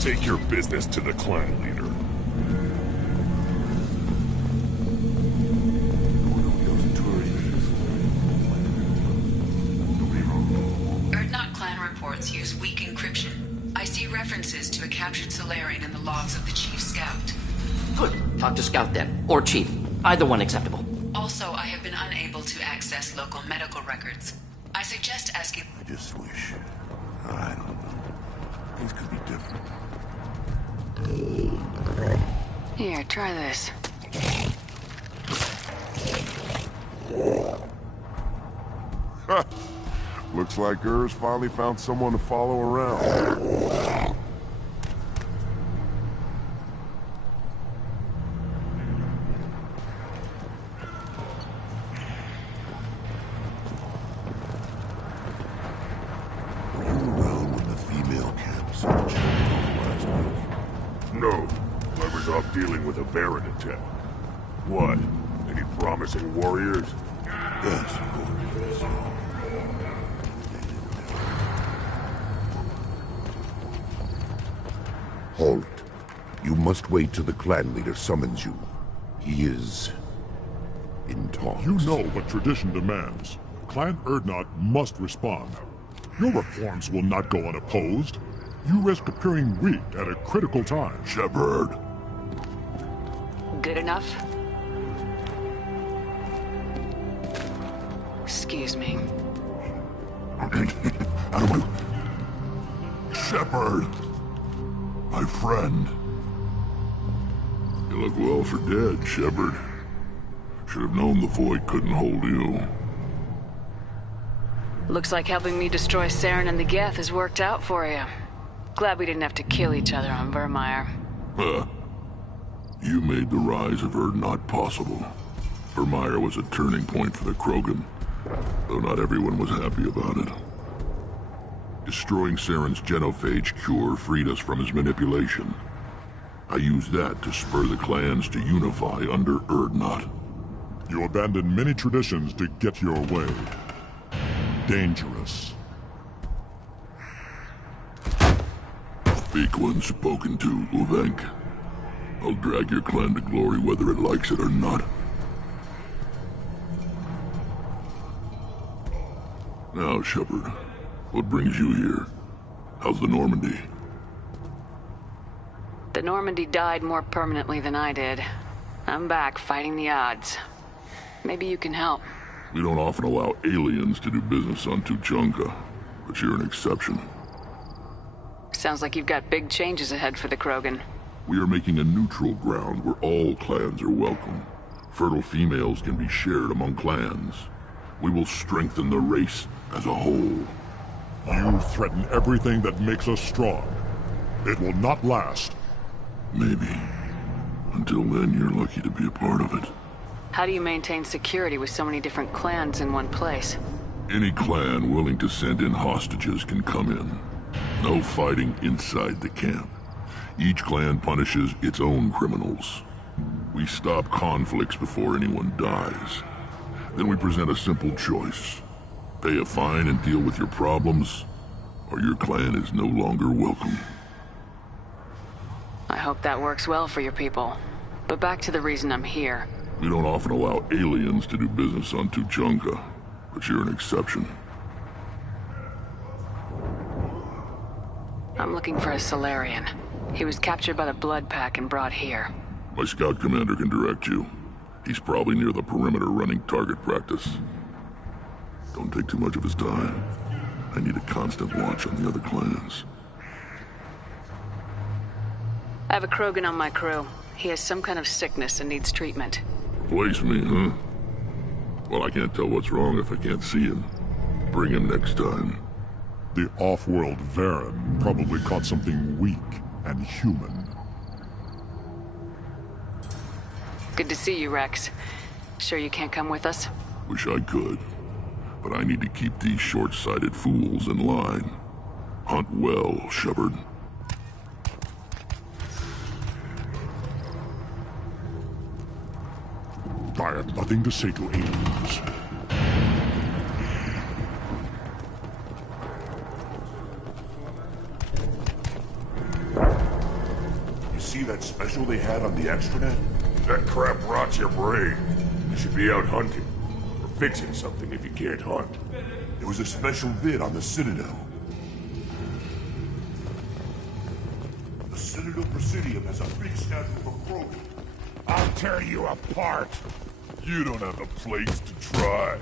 Take your business to the clan leader. Erdnot clan reports use weak encryption. I see references to a captured Solarian in the logs of the Chief Scout. Good. Talk to Scout then. Or Chief. Either one acceptable. Also, I have been unable to access local medical records. I suggest asking... I just wish... I don't know. Things could be different. Here, try this. Looks like Urs finally found someone to follow around. No. I was off dealing with a Baron attack. What? Any promising warriors? Yes, of course. Halt. You must wait till the clan leader summons you. He is... in talks. You know what tradition demands. Clan Erdnot must respond. Your reforms will not go unopposed. You risk appearing weak at a critical time. Shepard. Good enough? Excuse me. Out of my... Shepard. My friend. You look well for dead, Shepard. Should have known the Void couldn't hold you. Looks like helping me destroy Saren and the Geth has worked out for you. Glad we didn't have to kill each other on Vermeer. Huh. You made the rise of Erdnot possible. Vermeer was a turning point for the Krogan, though not everyone was happy about it. Destroying Saren's genophage cure freed us from his manipulation. I used that to spur the clans to unify under Erdnot. You abandoned many traditions to get your way. Dangerous. Weak one spoken to, Uvenk. I'll drag your clan to glory whether it likes it or not. Now, Shepard, what brings you here? How's the Normandy? The Normandy died more permanently than I did. I'm back fighting the odds. Maybe you can help. We don't often allow aliens to do business on Tuchanka, but you're an exception. Sounds like you've got big changes ahead for the Krogan. We are making a neutral ground where all clans are welcome. Fertile females can be shared among clans. We will strengthen the race as a whole. You threaten everything that makes us strong. It will not last. Maybe. Until then, you're lucky to be a part of it. How do you maintain security with so many different clans in one place? Any clan willing to send in hostages can come in. No fighting inside the camp. Each clan punishes its own criminals. We stop conflicts before anyone dies. Then we present a simple choice. Pay a fine and deal with your problems, or your clan is no longer welcome. I hope that works well for your people. But back to the reason I'm here. We don't often allow aliens to do business on Tuchanka, but you're an exception. I'm looking for a Solarian. He was captured by the Blood Pack and brought here. My scout commander can direct you. He's probably near the perimeter running target practice. Don't take too much of his time. I need a constant watch on the other clans. I have a Krogan on my crew. He has some kind of sickness and needs treatment. Replace me, huh? Well, I can't tell what's wrong if I can't see him. Bring him next time. The off-world Varen probably caught something weak and human. Good to see you, Wrex. Sure you can't come with us? Wish I could. But I need to keep these short-sighted fools in line. Hunt well, Shepard. I have nothing to say to aliens. that special they had on the extranet? That crap rots your brain. You should be out hunting. Or fixing something if you can't hunt. There was a special vid on the Citadel. The Citadel Presidium has a big statue for Krogan. I'll tear you apart. You don't have the plates to try.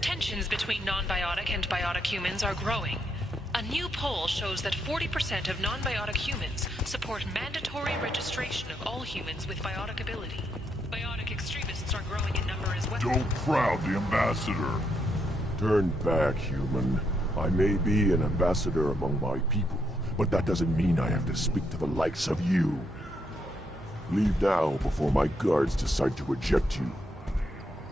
Tensions between non-biotic and biotic humans are growing. A new poll shows that 40% of non-biotic humans support mandatory registration of all humans with biotic ability. Biotic extremists are growing in number as well. Don't crowd the ambassador. Turn back, human. I may be an ambassador among my people, but that doesn't mean I have to speak to the likes of you. Leave now before my guards decide to eject you.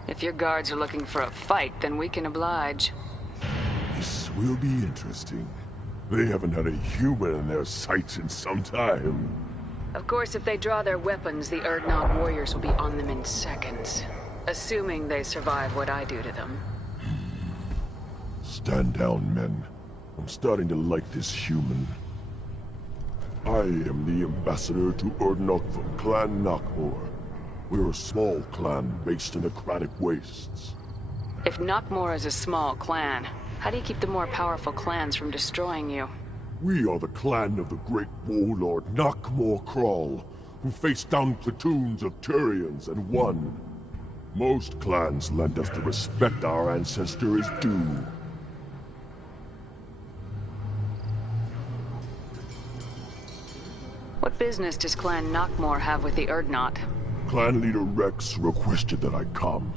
If your guards are looking for a fight, then we can oblige. This will be interesting. They haven't had a human in their sights in some time. Of course, if they draw their weapons, the Urdnot warriors will be on them in seconds. Assuming they survive what I do to them. Stand down, men. I'm starting to like this human. I am the ambassador to Urdnot from Clan Nakmor. We're a small clan based in aquatic wastes. If Nakmor is a small clan, how do you keep the more powerful clans from destroying you? We are the clan of the great warlord Nakmor Kral, who faced down platoons of Turians and won. Most clans lend us the respect our ancestor is due. What business does Clan Nakmor have with the Urdnot? Clan leader Wrex requested that I come.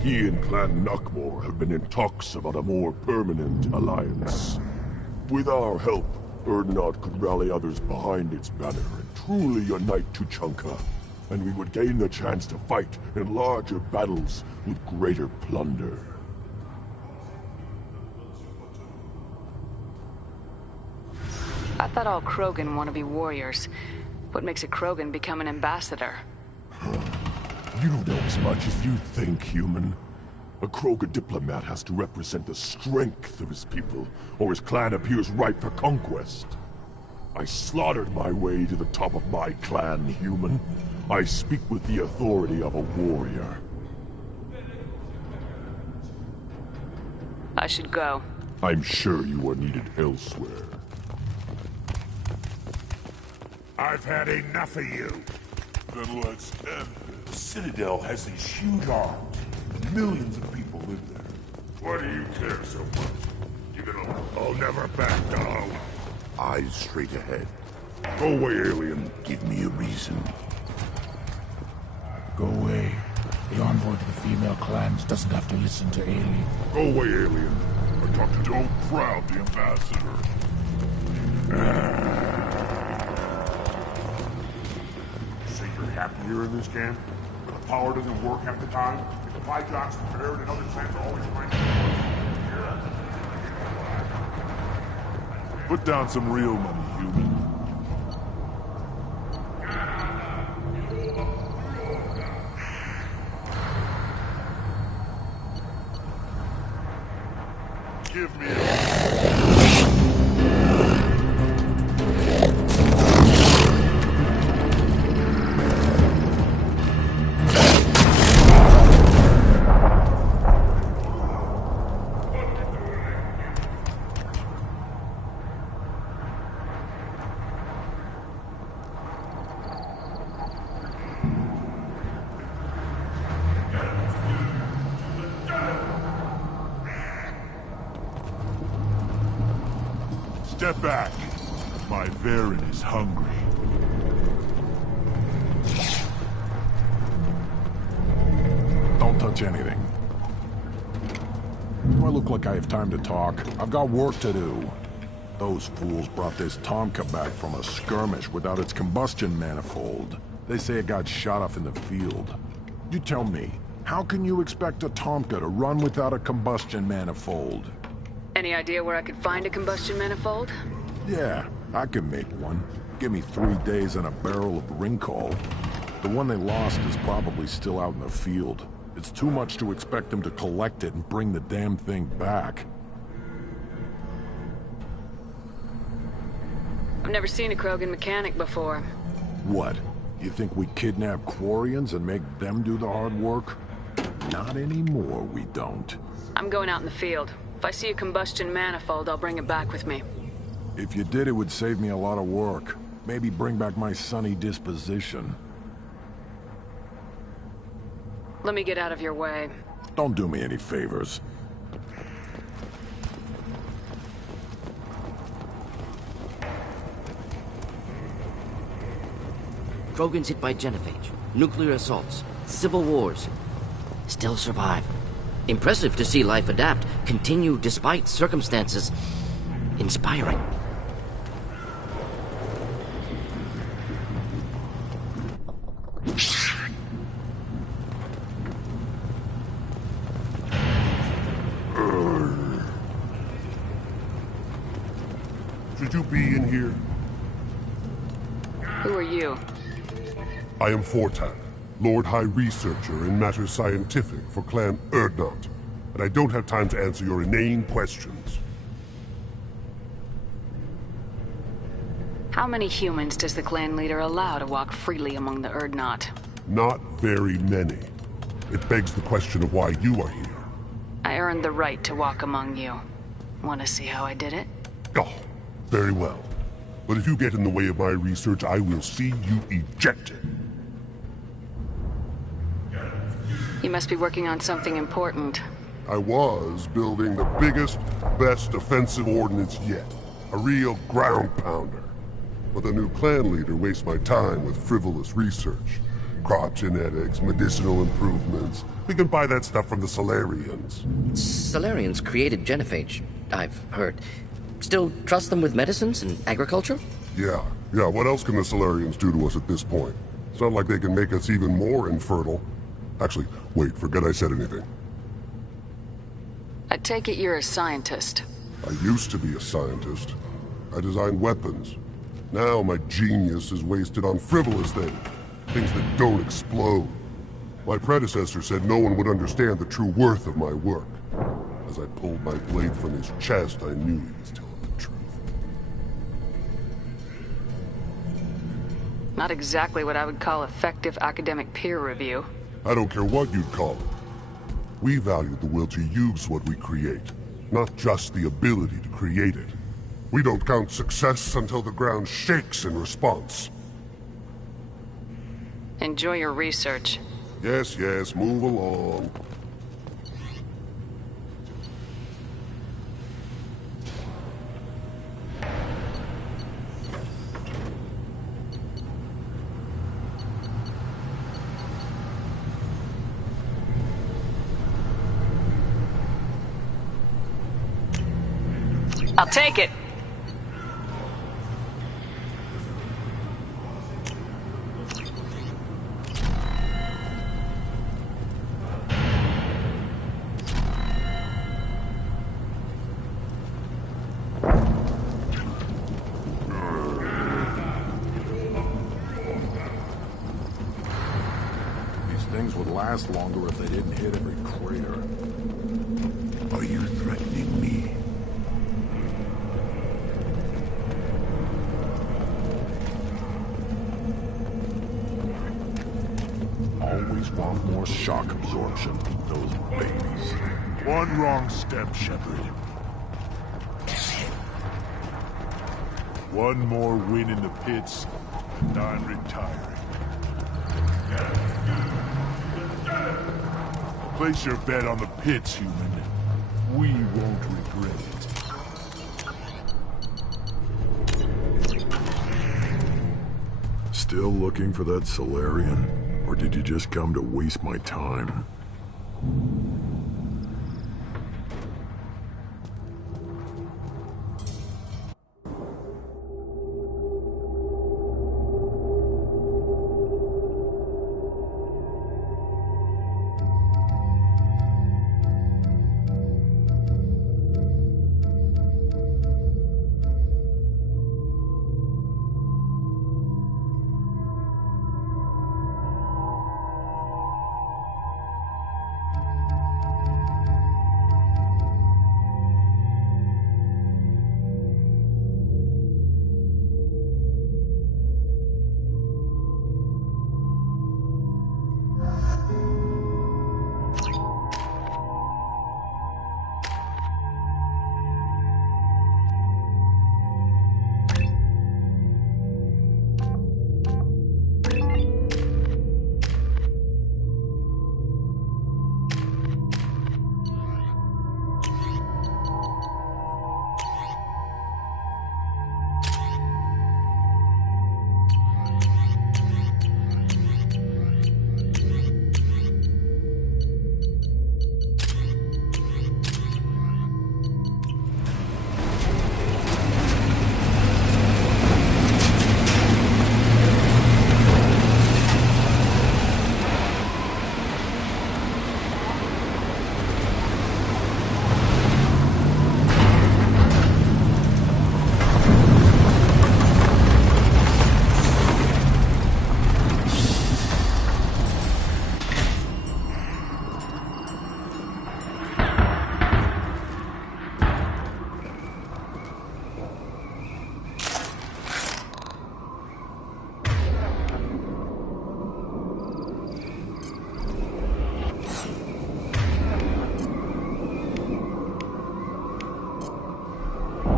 He and Clan Nakmor have been in talks about a more permanent alliance. With our help, Urdnot could rally others behind its banner and truly unite Tuchanka, and we would gain the chance to fight in larger battles with greater plunder. I thought all Krogan want to be warriors. What makes a Krogan become an ambassador? You don't know as much as you think, human. A Krogan diplomat has to represent the strength of his people, or his clan appears ripe for conquest. I slaughtered my way to the top of my clan, human. I speak with the authority of a warrior. I should go. I'm sure you are needed elsewhere. I've had enough of you. Then let's end this. The Citadel has these huge arms. Millions of people live there. Why do you care so much? You gonna... I'll never back down. Eyes straight ahead. Go away, alien. Give me a reason. Go away. The envoy to the female clans doesn't have to listen to alien. Go away, alien. I talked to Don't Crowd, the ambassador. Say you're happy here in this camp? The power doesn't work half the time? The pie jocks and Baird and other clans are always trying to... Put down some real money, human. Give me a... Step back. My Varen is hungry. Don't touch anything. Do I look like I have time to talk? I've got work to do. Those fools brought this Tomka back from a skirmish without its combustion manifold. They say it got shot off in the field. You tell me, how can you expect a Tomka to run without a combustion manifold? Any idea where I could find a combustion manifold? Yeah, I can make one. Give me 3 days and a barrel of Ringcall. The one they lost is probably still out in the field. It's too much to expect them to collect it and bring the damn thing back. I'm never seen a Krogan mechanic before. What? You think we kidnap Quarians and make them do the hard work? Not anymore, we don't. I'm going out in the field. If I see a combustion manifold, I'll bring it back with me. If you did, it would save me a lot of work. Maybe bring back my sunny disposition. Let me get out of your way. Don't do me any favors. Krogans hit by genophage, nuclear assaults, civil wars. Still survive. Impressive to see life adapt, continue despite circumstances. Inspiring. Should you be in here? Who are you? I am Fortan, Lord High Researcher in matters scientific for Clan Urdnot, and I don't have time to answer your inane questions. How many humans does the clan leader allow to walk freely among the Urdnot? Not very many. It begs the question of why you are here. I earned the right to walk among you. Want to see how I did it? Oh, very well. But if you get in the way of my research, I will see you ejected. You must be working on something important. I was building the biggest, best defensive ordnance yet. A real ground pounder. But the new clan leader wastes my time with frivolous research. Crop genetics, medicinal improvements. We can buy that stuff from the Solarians. Solarians created genophage, I've heard. Still trust them with medicines and agriculture? Yeah. What else can the Solarians do to us at this point? It's not like they can make us even more infertile. Actually, wait, forget I said anything. I take it you're a scientist. I used to be a scientist. I designed weapons. Now my genius is wasted on frivolous things. Things that don't explode. My predecessor said no one would understand the true worth of my work. As I pulled my blade from his chest, I knew he was telling the truth. Not exactly what I would call effective academic peer review. I don't care what you'd call it. We value the will to use what we create, not just the ability to create it. We don't count success until the ground shakes in response. Enjoy your research. Yes, move along. I'll take it. These things would last longer if they didn't hit every crater. Are you threatening me? Always want more shock absorption, those babies. One wrong step, Shepard. One more win in the pits, and I'm retiring. Place your bet on the pits, human. We won't regret it. Still looking for that Solarian? Or did you just come to waste my time?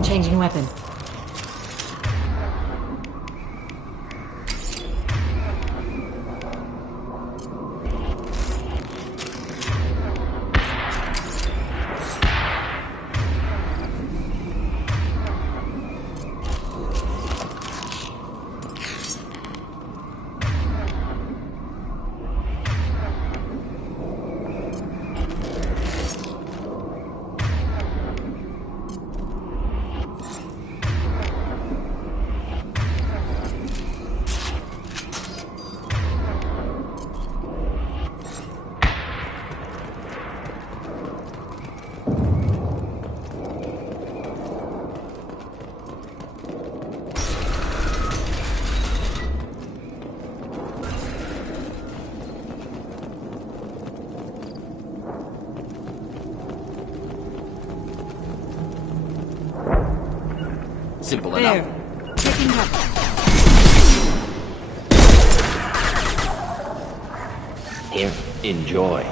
Changing weapon. Simple There. enough. Picking up. Here, enjoy.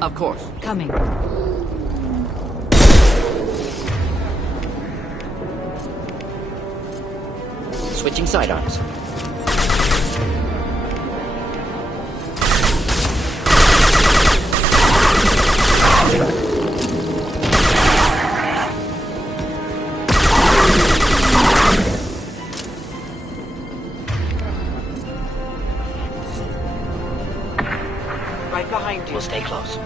Of course. Coming. Switching sidearms. Right behind you. We'll stay close.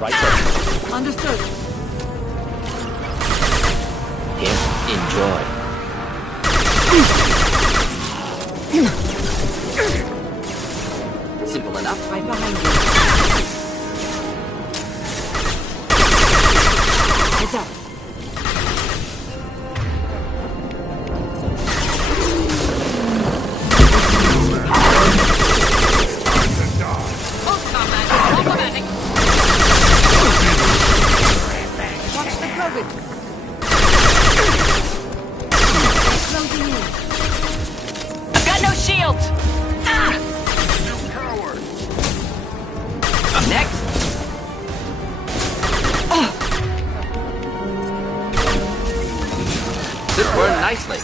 Right there. Understood. Here, enjoy. Simple enough. Right behind you. Heads up. Watch the Krogan. Closing in. I've got no shields! Ah! You coward! Up next. This burned nicely.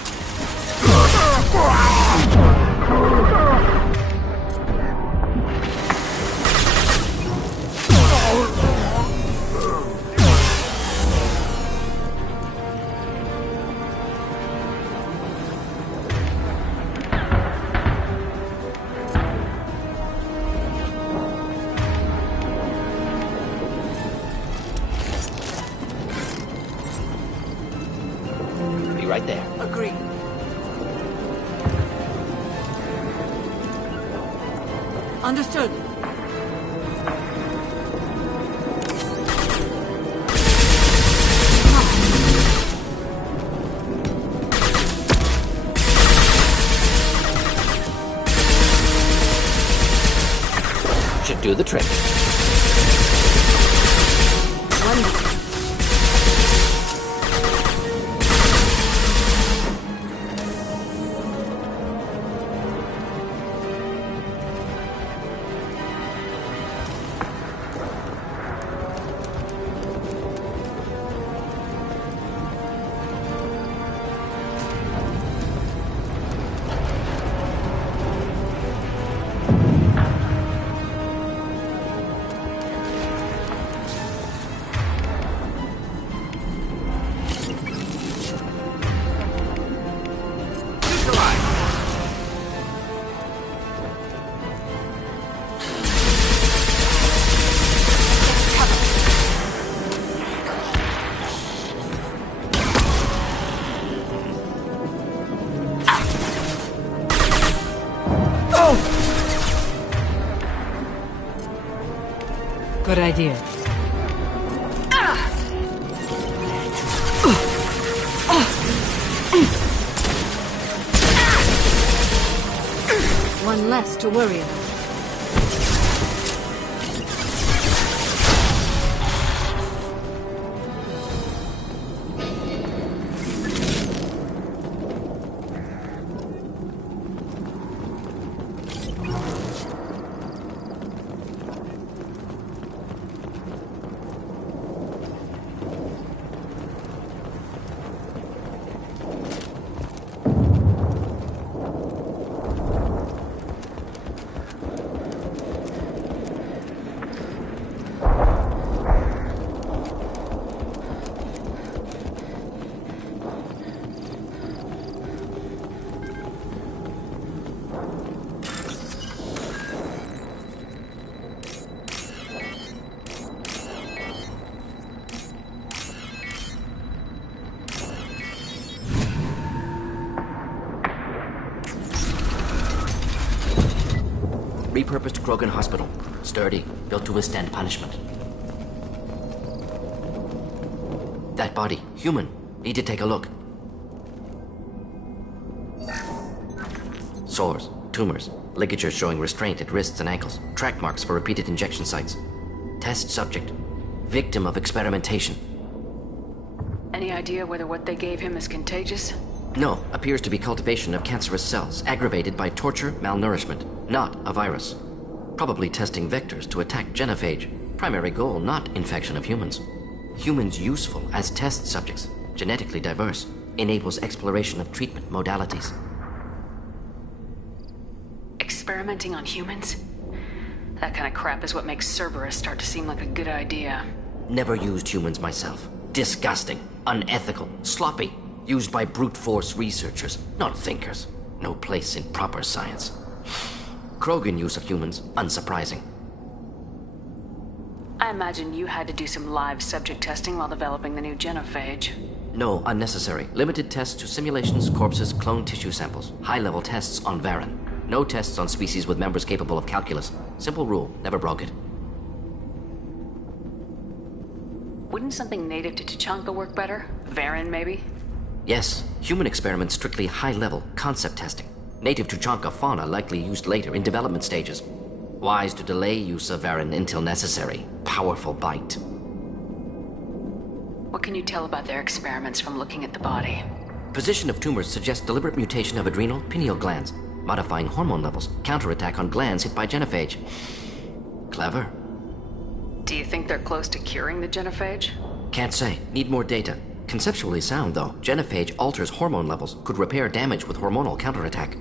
Be right there. Agree. Understood. Should do the trick. One. idea. One less to worry about. Repurposed Krogan Hospital. Sturdy, built to withstand punishment. That body, human. Need to take a look. Sores, tumors, ligatures showing restraint at wrists and ankles, track marks for repeated injection sites. Test subject. Victim of experimentation. Any idea whether what they gave him is contagious? No, appears to be cultivation of cancerous cells, aggravated by torture, malnourishment, not a virus. Probably testing vectors to attack genophage. Primary goal, not infection of humans. Humans useful as test subjects, genetically diverse, enables exploration of treatment modalities. Experimenting on humans? That kind of crap is what makes Cerberus start to seem like a good idea. Never used humans myself. Disgusting, unethical, sloppy. Used by brute force researchers, not thinkers. No place in proper science. Krogan use of humans, unsurprising. I imagine you had to do some live subject testing while developing the new genophage. No, unnecessary. Limited tests to simulations, corpses, cloned tissue samples. High-level tests on Varen. No tests on species with members capable of calculus. Simple rule, never broke it. Wouldn't something native to Tuchanka work better? Varen, maybe? Yes, human experiments strictly high-level concept testing. Native Tuchanka fauna likely used later in development stages. Wise to delay use of Varen until necessary. Powerful bite. What can you tell about their experiments from looking at the body? Position of tumors suggests deliberate mutation of adrenal, pineal glands, modifying hormone levels, counterattack on glands hit by genophage. Clever. Do you think they're close to curing the genophage? Can't say. Need more data. Conceptually sound, though. Genophage alters hormone levels, could repair damage with hormonal counterattack.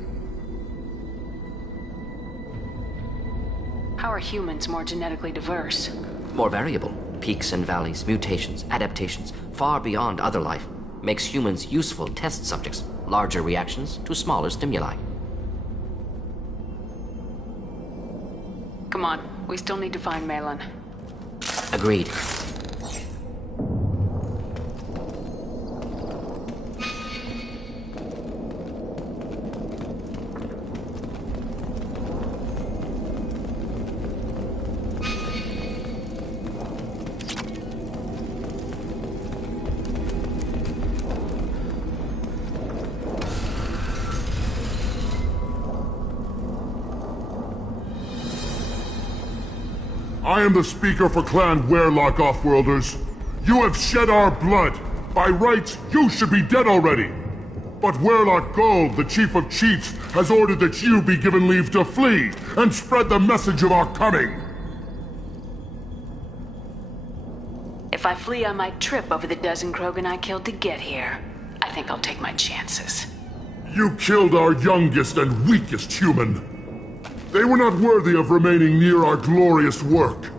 How are humans more genetically diverse? More variable. Peaks and valleys, mutations, adaptations, far beyond other life. Makes humans useful test subjects. Larger reactions to smaller stimuli. Come on, we still need to find Malin. Agreed. I am the speaker for Clan Werlock, Offworlders. You have shed our blood. By rights, you should be dead already. But Werlock Gold, the Chief of Chiefs, has ordered that you be given leave to flee and spread the message of our coming. If I flee, I might trip over the dozen Krogan I killed to get here. I think I'll take my chances. You killed our youngest and weakest human. They were not worthy of remaining near our glorious work.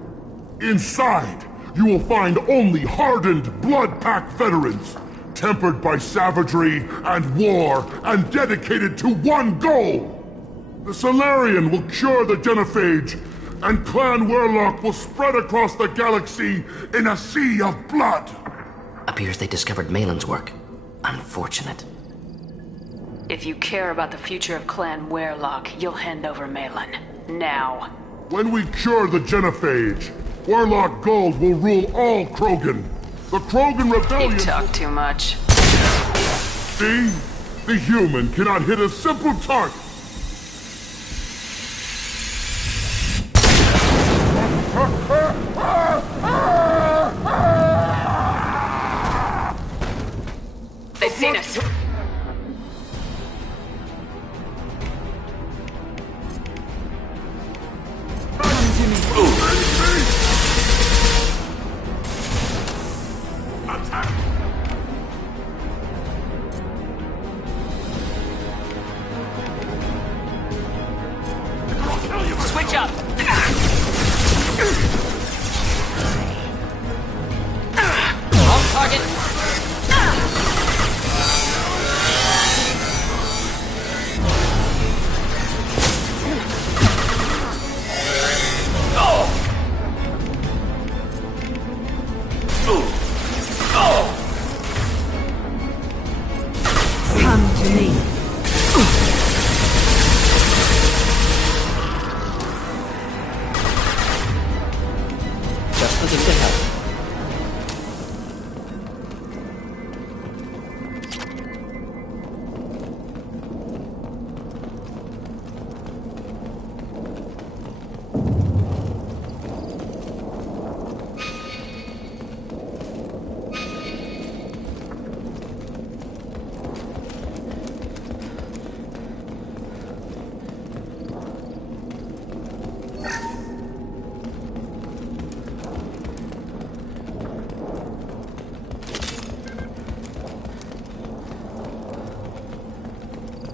Inside, you will find only hardened, blood-packed veterans, tempered by savagery and war, and dedicated to one goal. The Solarian will cure the genophage, and Clan Werlock will spread across the galaxy in a sea of blood. Appears they discovered Malin's work. Unfortunate. If you care about the future of Clan Werlock, you'll hand over Malin. Now. When we cure the genophage, Warlock Gold will rule all Krogan. The Krogan Rebellion... You talk too much. See? The human cannot hit a simple target. They've seen us. Switch up! Wrong target! Come to me. Just looking to help.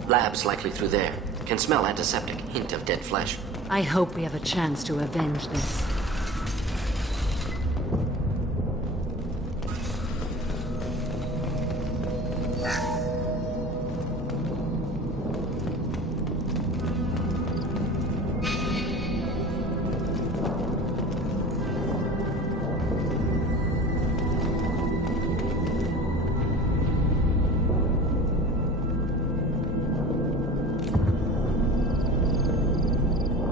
Labs likely through there. Can smell antiseptic. Hint of dead flesh. I hope we have a chance to avenge this.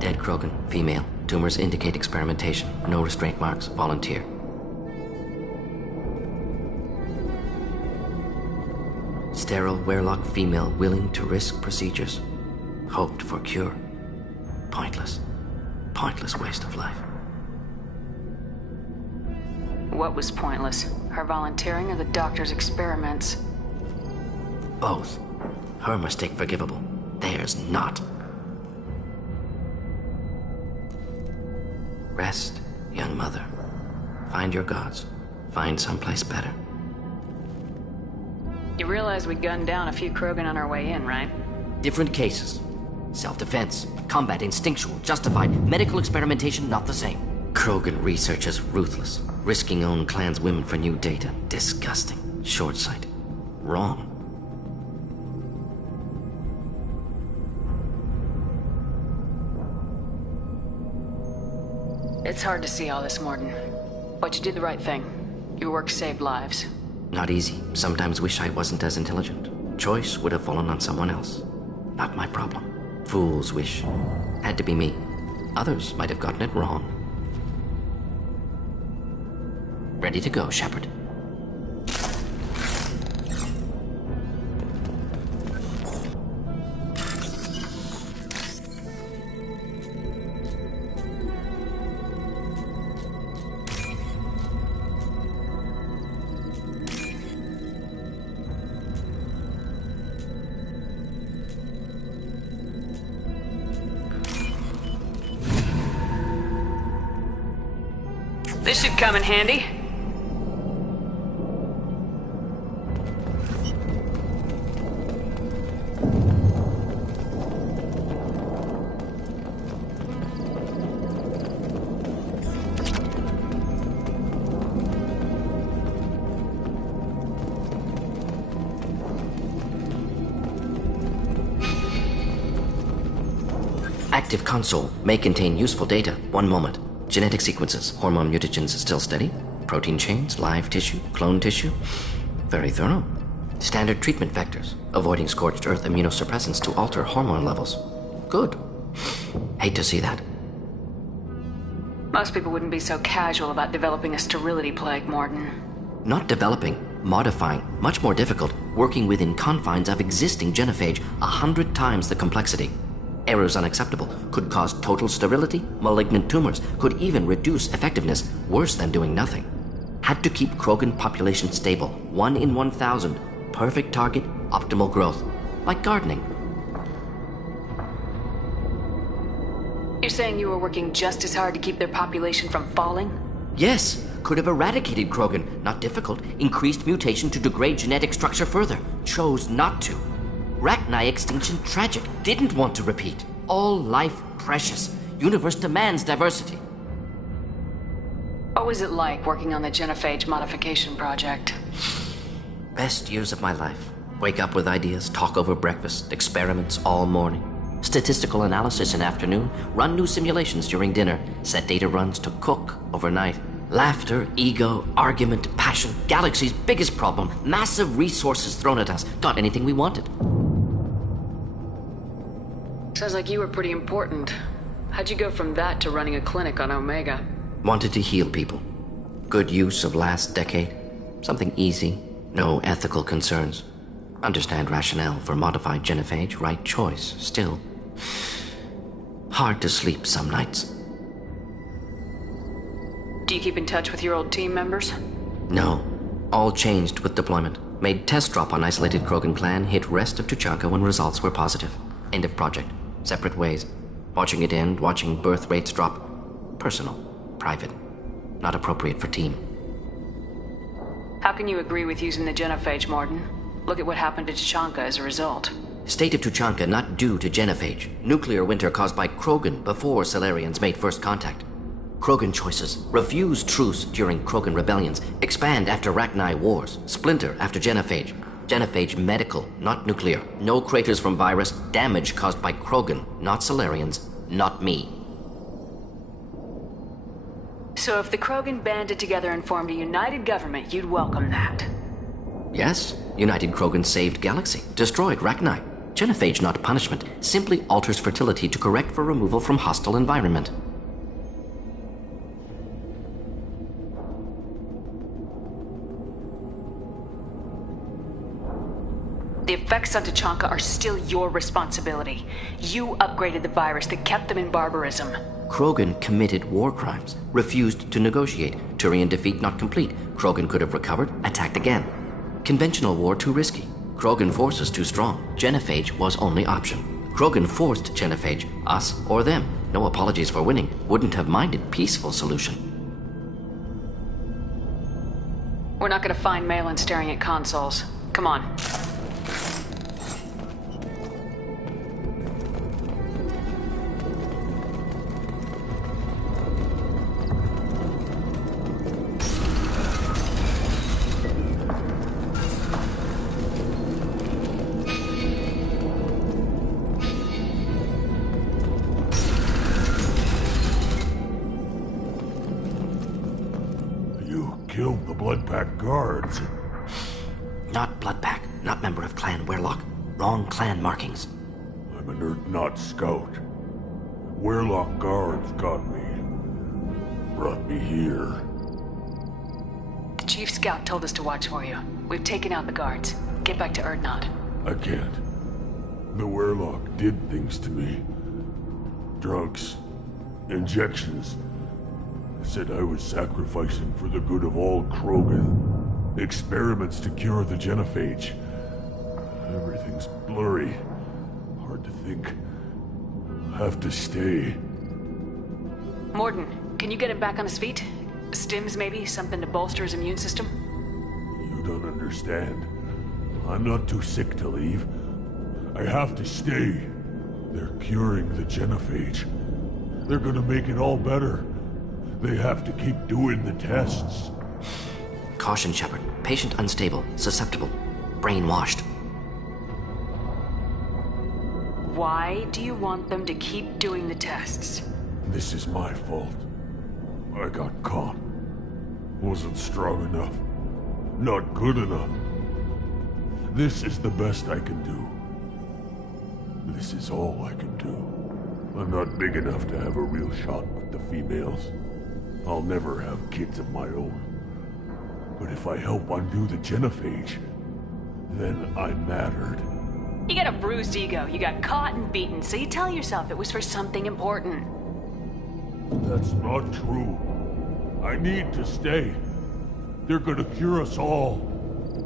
Dead Krogan, female. Tumors indicate experimentation. No restraint marks. Volunteer. Sterile Werlock female willing to risk procedures. Hoped for cure. Pointless. Pointless waste of life. What was pointless? Her volunteering or the doctor's experiments? Both. Her mistake forgivable. Theirs not. Rest, young mother. Find your gods. Find someplace better. You realize we gunned down a few Krogan on our way in, right? Different cases. Self-defense, combat, instinctual, justified. Medical experimentation, not the same. Krogan researchers, ruthless. Risking own clan's women for new data. Disgusting. Short-sighted. Wrong. It's hard to see all this, Morden. But you did the right thing. Your work saved lives. Not easy. Sometimes wish I wasn't as intelligent. Choice would have fallen on someone else. Not my problem. Fool's wish. Had to be me. Others might have gotten it wrong. Ready to go, Shepard. This should come in handy. Active console may contain useful data. One moment. Genetic sequences, hormone mutagens still steady. Protein chains, live tissue, clone tissue. Very thorough. Standard treatment vectors, avoiding scorched earth immunosuppressants to alter hormone levels. Good. Hate to see that. Most people wouldn't be so casual about developing a sterility plague, Morton. Not developing, modifying, much more difficult, working within confines of existing genophage 100 times the complexity. Errors unacceptable, could cause total sterility, malignant tumors, could even reduce effectiveness, worse than doing nothing. Had to keep Krogan population stable, 1 in 1,000, perfect target, optimal growth. Like gardening. You're saying you were working just as hard to keep their population from falling? Yes, could have eradicated Krogan, not difficult, increased mutation to degrade genetic structure further, chose not to. Rachni extinction tragic, didn't want to repeat. All life precious, universe demands diversity. What was it like working on the genophage modification project? Best years of my life. Wake up with ideas, talk over breakfast, experiments all morning. Statistical analysis in afternoon, run new simulations during dinner, set data runs to cook overnight. Laughter, ego, argument, passion, galaxy's biggest problem, massive resources thrown at us, got anything we wanted. Sounds like you were pretty important. How'd you go from that to running a clinic on Omega? Wanted to heal people. Good use of last decade. Something easy, no ethical concerns. Understand rationale for modified genophage, right choice, still. Hard to sleep some nights. Do you keep in touch with your old team members? No. All changed with deployment. Made test drop on isolated Krogan clan, hit rest of Tuchanka when results were positive. End of project. Separate ways. Watching it end, watching birth rates drop. Personal. Private. Not appropriate for team. How can you agree with using the genophage, Morton? Look at what happened to Tuchanka as a result. State of Tuchanka not due to genophage. Nuclear winter caused by Krogan before Salarians made first contact. Krogan choices. Refuse truce during Krogan rebellions. Expand after Rachni wars. Splinter after genophage. Genophage medical, not nuclear. No craters from virus. Damage caused by Krogan, not Salarians, not me. So if the Krogan banded together and formed a united government, you'd welcome that? Yes. United Krogan saved Galaxy. Destroyed Rachni. Genophage not punishment. Simply alters fertility to correct for removal from hostile environment. The effects on Tuchanka are still your responsibility. You upgraded the virus that kept them in barbarism. Krogan committed war crimes. Refused to negotiate. Turian defeat not complete. Krogan could have recovered, attacked again. Conventional war too risky. Krogan forces too strong. Genophage was only option. Krogan forced genophage, us or them. No apologies for winning. Wouldn't have minded peaceful solution. We're not gonna find Malin staring at consoles. Come on. Killed the Bloodpack guards. Not Bloodpack, not member of Clan Werlock. Wrong clan markings. I'm an Urdnot scout. Werlock guards got me. Brought me here. The chief scout told us to watch for you. We've taken out the guards. Get back to Urdnot. I can't. The Werlock did things to me. Drugs. Injections. Said I was sacrificing for the good of all Krogan. Experiments to cure the genophage. Everything's blurry. Hard to think. Have to stay. Morton, can you get him back on his feet? Stims maybe? Something to bolster his immune system? You don't understand. I'm not too sick to leave. I have to stay. They're curing the genophage. They're gonna make it all better. They have to keep doing the tests. Caution, Shepard. Patient unstable, susceptible, brainwashed. Why do you want them to keep doing the tests? This is my fault. I got caught. Wasn't strong enough. Not good enough. This is the best I can do. This is all I can do. I'm not big enough to have a real shot with the females. I'll never have kids of my own. But if I help undo the genophage, then I mattered. You got a bruised ego. You got caught and beaten, so you tell yourself it was for something important. That's not true. I need to stay. They're gonna cure us all.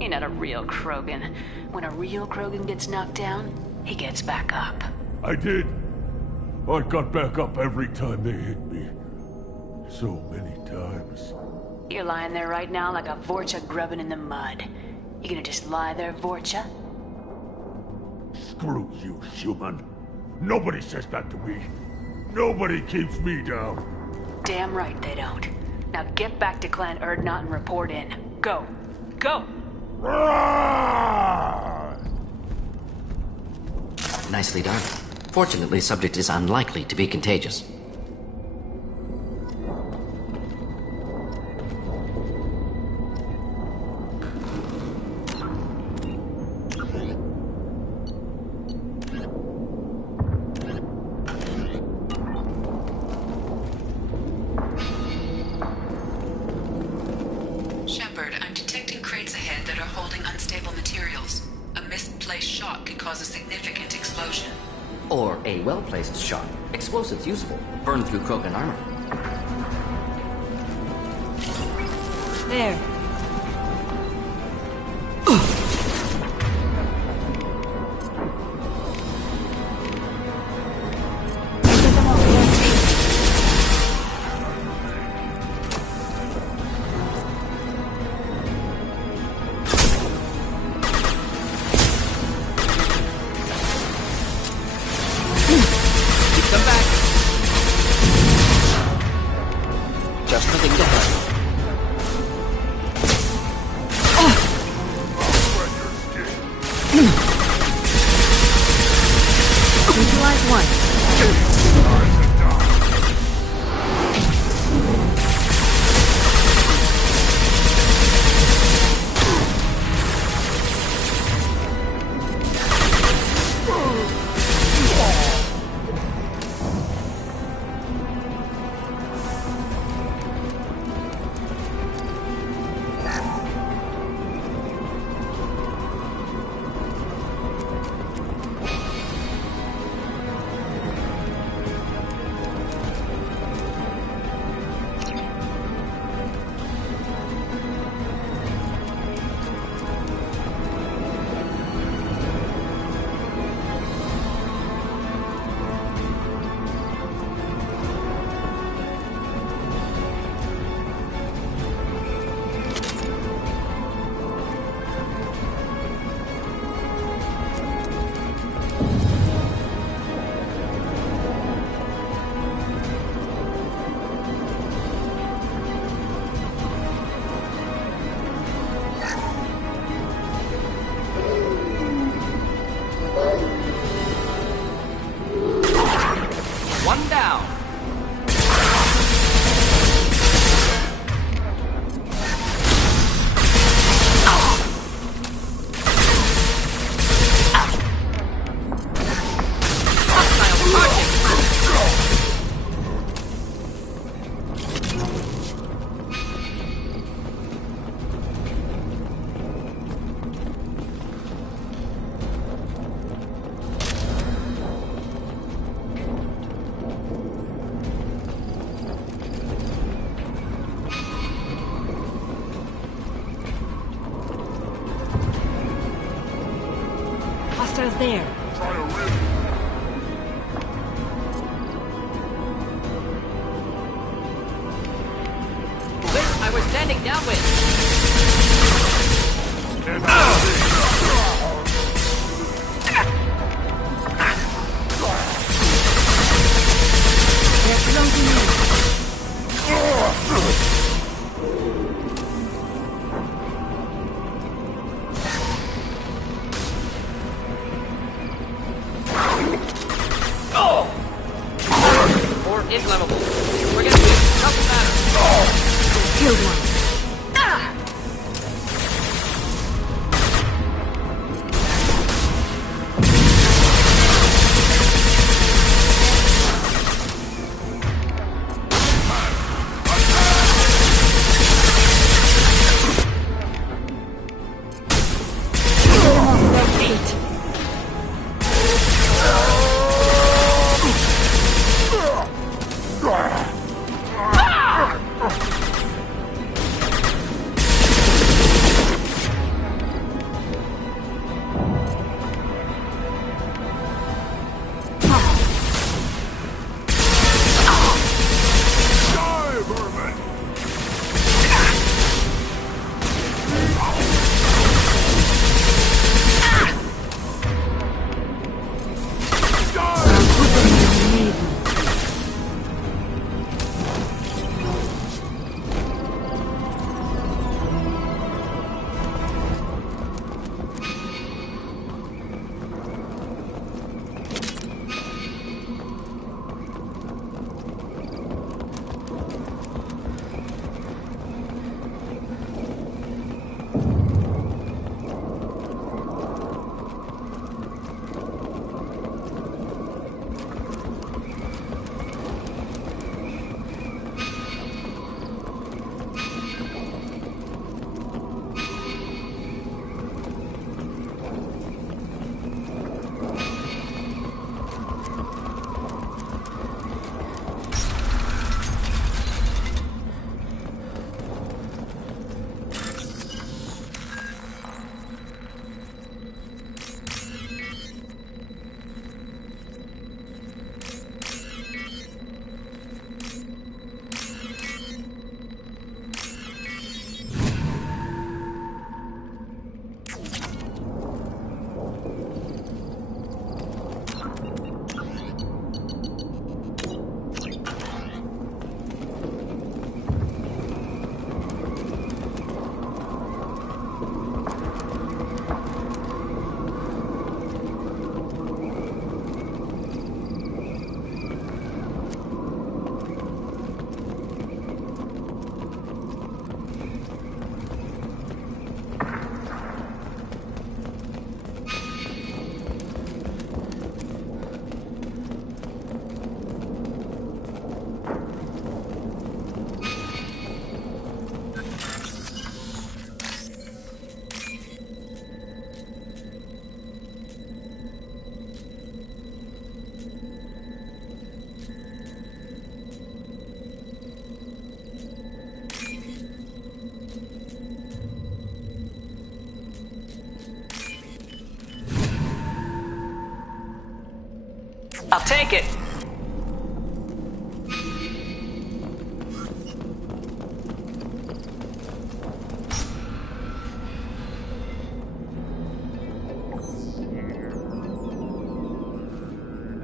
You're not a real Krogan. When a real Krogan gets knocked down, he gets back up. I did. I got back up every time they hit me. So many times. You're lying there right now like a Vorcha grubbing in the mud. You gonna just lie there, Vorcha? Screw you, human. Nobody says that to me. Nobody keeps me down. Damn right they don't. Now get back to Clan Urdnot and report in. Go. Go! Nicely done. Fortunately, subject is unlikely to be contagious. Shepard, I'm detecting crates ahead that are holding unstable materials. A misplaced shot could cause a significant explosion. Or a well-placed shot. Explosives usable. Burn through Krogan armor. There. Come back. Just nothing to help. Neutralize one. One down. Hostiles there. Wait, I was standing downwind. They're closing in. Or inflammable. We're gonna win. Doesn't matter. Killed one. I'll take it.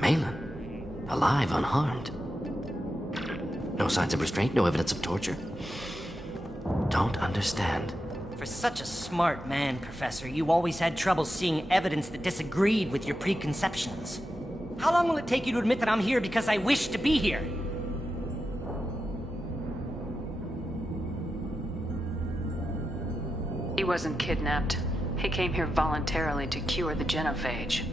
Malin, alive, unharmed. No signs of restraint, no evidence of torture. Don't understand. For such a smart man, Professor, you always had trouble seeing evidence that disagreed with your preconceptions. How long will it take you to admit that I'm here because I wish to be here? He wasn't kidnapped. He came here voluntarily to cure the genophage.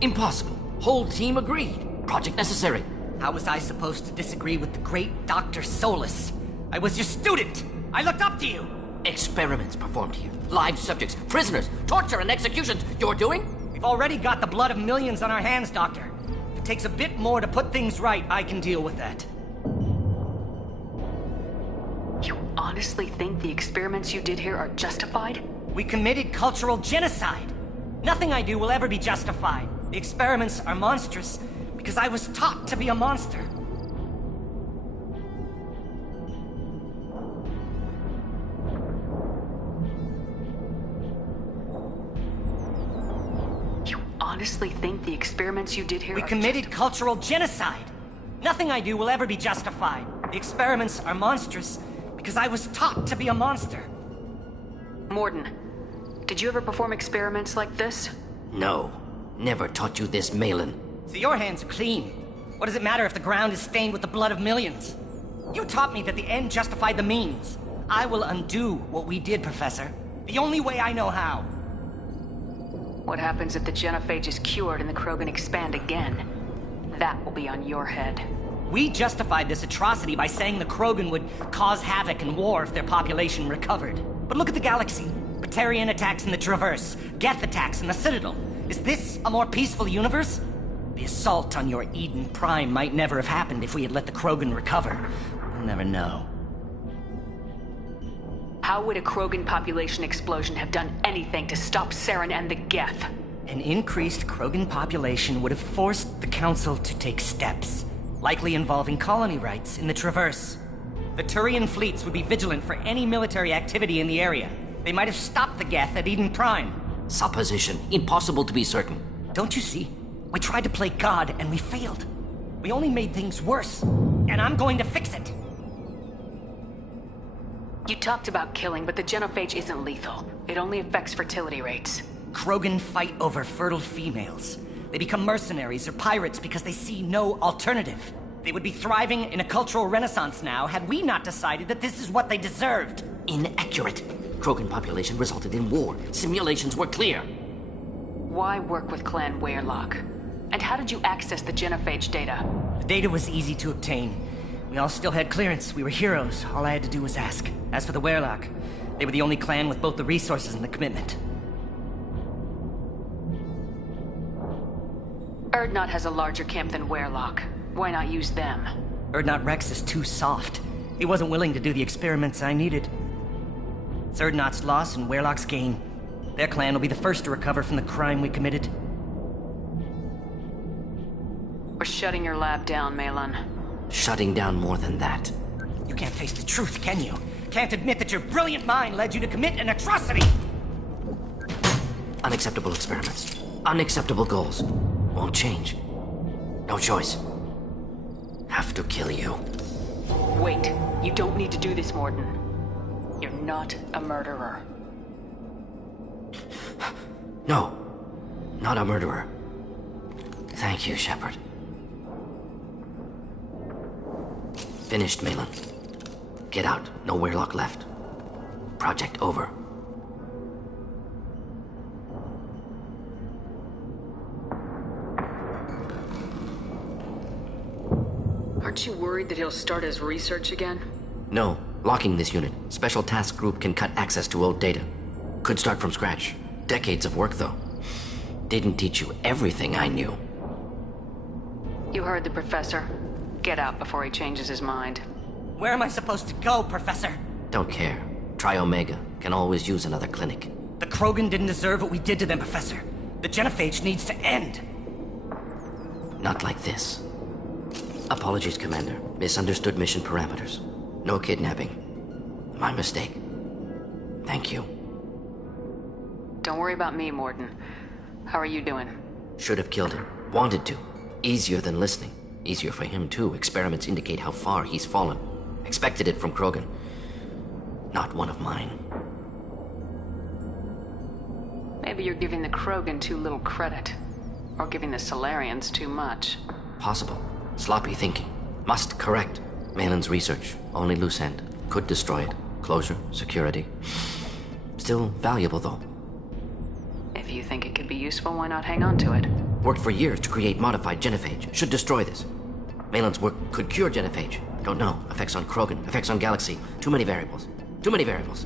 Impossible. Whole team agreed. Project necessary. How was I supposed to disagree with the great Dr. Solus? I was your student! I looked up to you! Experiments performed here. Live subjects, prisoners, torture and executions. You're doing? We've already got the blood of millions on our hands, Doctor. If it takes a bit more to put things right, I can deal with that. You honestly think the experiments you did here are justified? We committed cultural genocide. Nothing I do will ever be justified. The experiments are monstrous because I was taught to be a monster. You honestly think the experiments you did here We committed cultural genocide. Nothing I do will ever be justified. The experiments are monstrous because I was taught to be a monster. Morden, did you ever perform experiments like this? No. Never taught you this, Malin. So your hands are clean. What does it matter if the ground is stained with the blood of millions? You taught me that the end justified the means. I will undo what we did, Professor. The only way I know how. What happens if the genophage is cured and the Krogan expand again? That will be on your head. We justified this atrocity by saying the Krogan would cause havoc and war if their population recovered. But look at the galaxy. Batarian attacks in the Traverse, Geth attacks in the Citadel. Is this a more peaceful universe? The assault on your Eden Prime might never have happened if we had let the Krogan recover. We'll never know. How would a Krogan population explosion have done anything to stop Saren and the Geth? An increased Krogan population would have forced the Council to take steps, likely involving colony rights in the Traverse. The Turian fleets would be vigilant for any military activity in the area. They might have stopped the Geth at Eden Prime. Supposition. Impossible to be certain. Don't you see? We tried to play God and we failed. We only made things worse. And I'm going to fix it. You talked about killing, but the genophage isn't lethal. It only affects fertility rates. Krogan fight over fertile females. They become mercenaries or pirates because they see no alternative. They would be thriving in a cultural renaissance now had we not decided that this is what they deserved. Inaccurate. Krogan population resulted in war. Simulations were clear. Why work with Clan Weyrloc? And how did you access the genophage data? The data was easy to obtain. We all still had clearance. We were heroes. All I had to do was ask. As for the Weyrloc, they were the only clan with both the resources and the commitment. Urdnot has a larger camp than Weyrloc. Why not use them? Urdnot Wrex is too soft. He wasn't willing to do the experiments I needed. It's Urdnot's loss and Weyrloc's gain. Their clan will be the first to recover from the crime we committed. We're shutting your lab down, Malin. Shutting down more than that. You can't face the truth, can you? Can't admit that your brilliant mind led you to commit an atrocity! Unacceptable experiments. Unacceptable goals. Won't change. No choice. Have to kill you. Wait. You don't need to do this, Morden. You're not a murderer. No. Not a murderer. Thank you, Shepard. Finished, Malin. Get out. No Weyrloc left. Project over. Aren't you worried that he'll start his research again? No. Locking this unit. Special task group can cut access to old data. Could start from scratch. Decades of work, though. Didn't teach you everything I knew. You heard the professor. Get out before he changes his mind. Where am I supposed to go, Professor? Don't care. Try Omega. Can always use another clinic. The Krogan didn't deserve what we did to them, Professor. The genophage needs to end. Not like this. Apologies, Commander. Misunderstood mission parameters. No kidnapping. My mistake. Thank you. Don't worry about me, Morden. How are you doing? Should have killed him. Wanted to. Easier than listening. Easier for him, too. Experiments indicate how far he's fallen. Expected it from Krogan. Not one of mine. Maybe you're giving the Krogan too little credit. Or giving the Solarians too much. Possible. Sloppy thinking. Must correct. Malin's research. Only loose end. Could destroy it. Closure. Security. Still valuable, though. If you think it could be useful, why not hang on to it? Worked for years to create modified genophage. Should destroy this. Malin's work could cure genophage. Don't know. Effects on Krogan. Effects on Galaxy. Too many variables. Too many variables.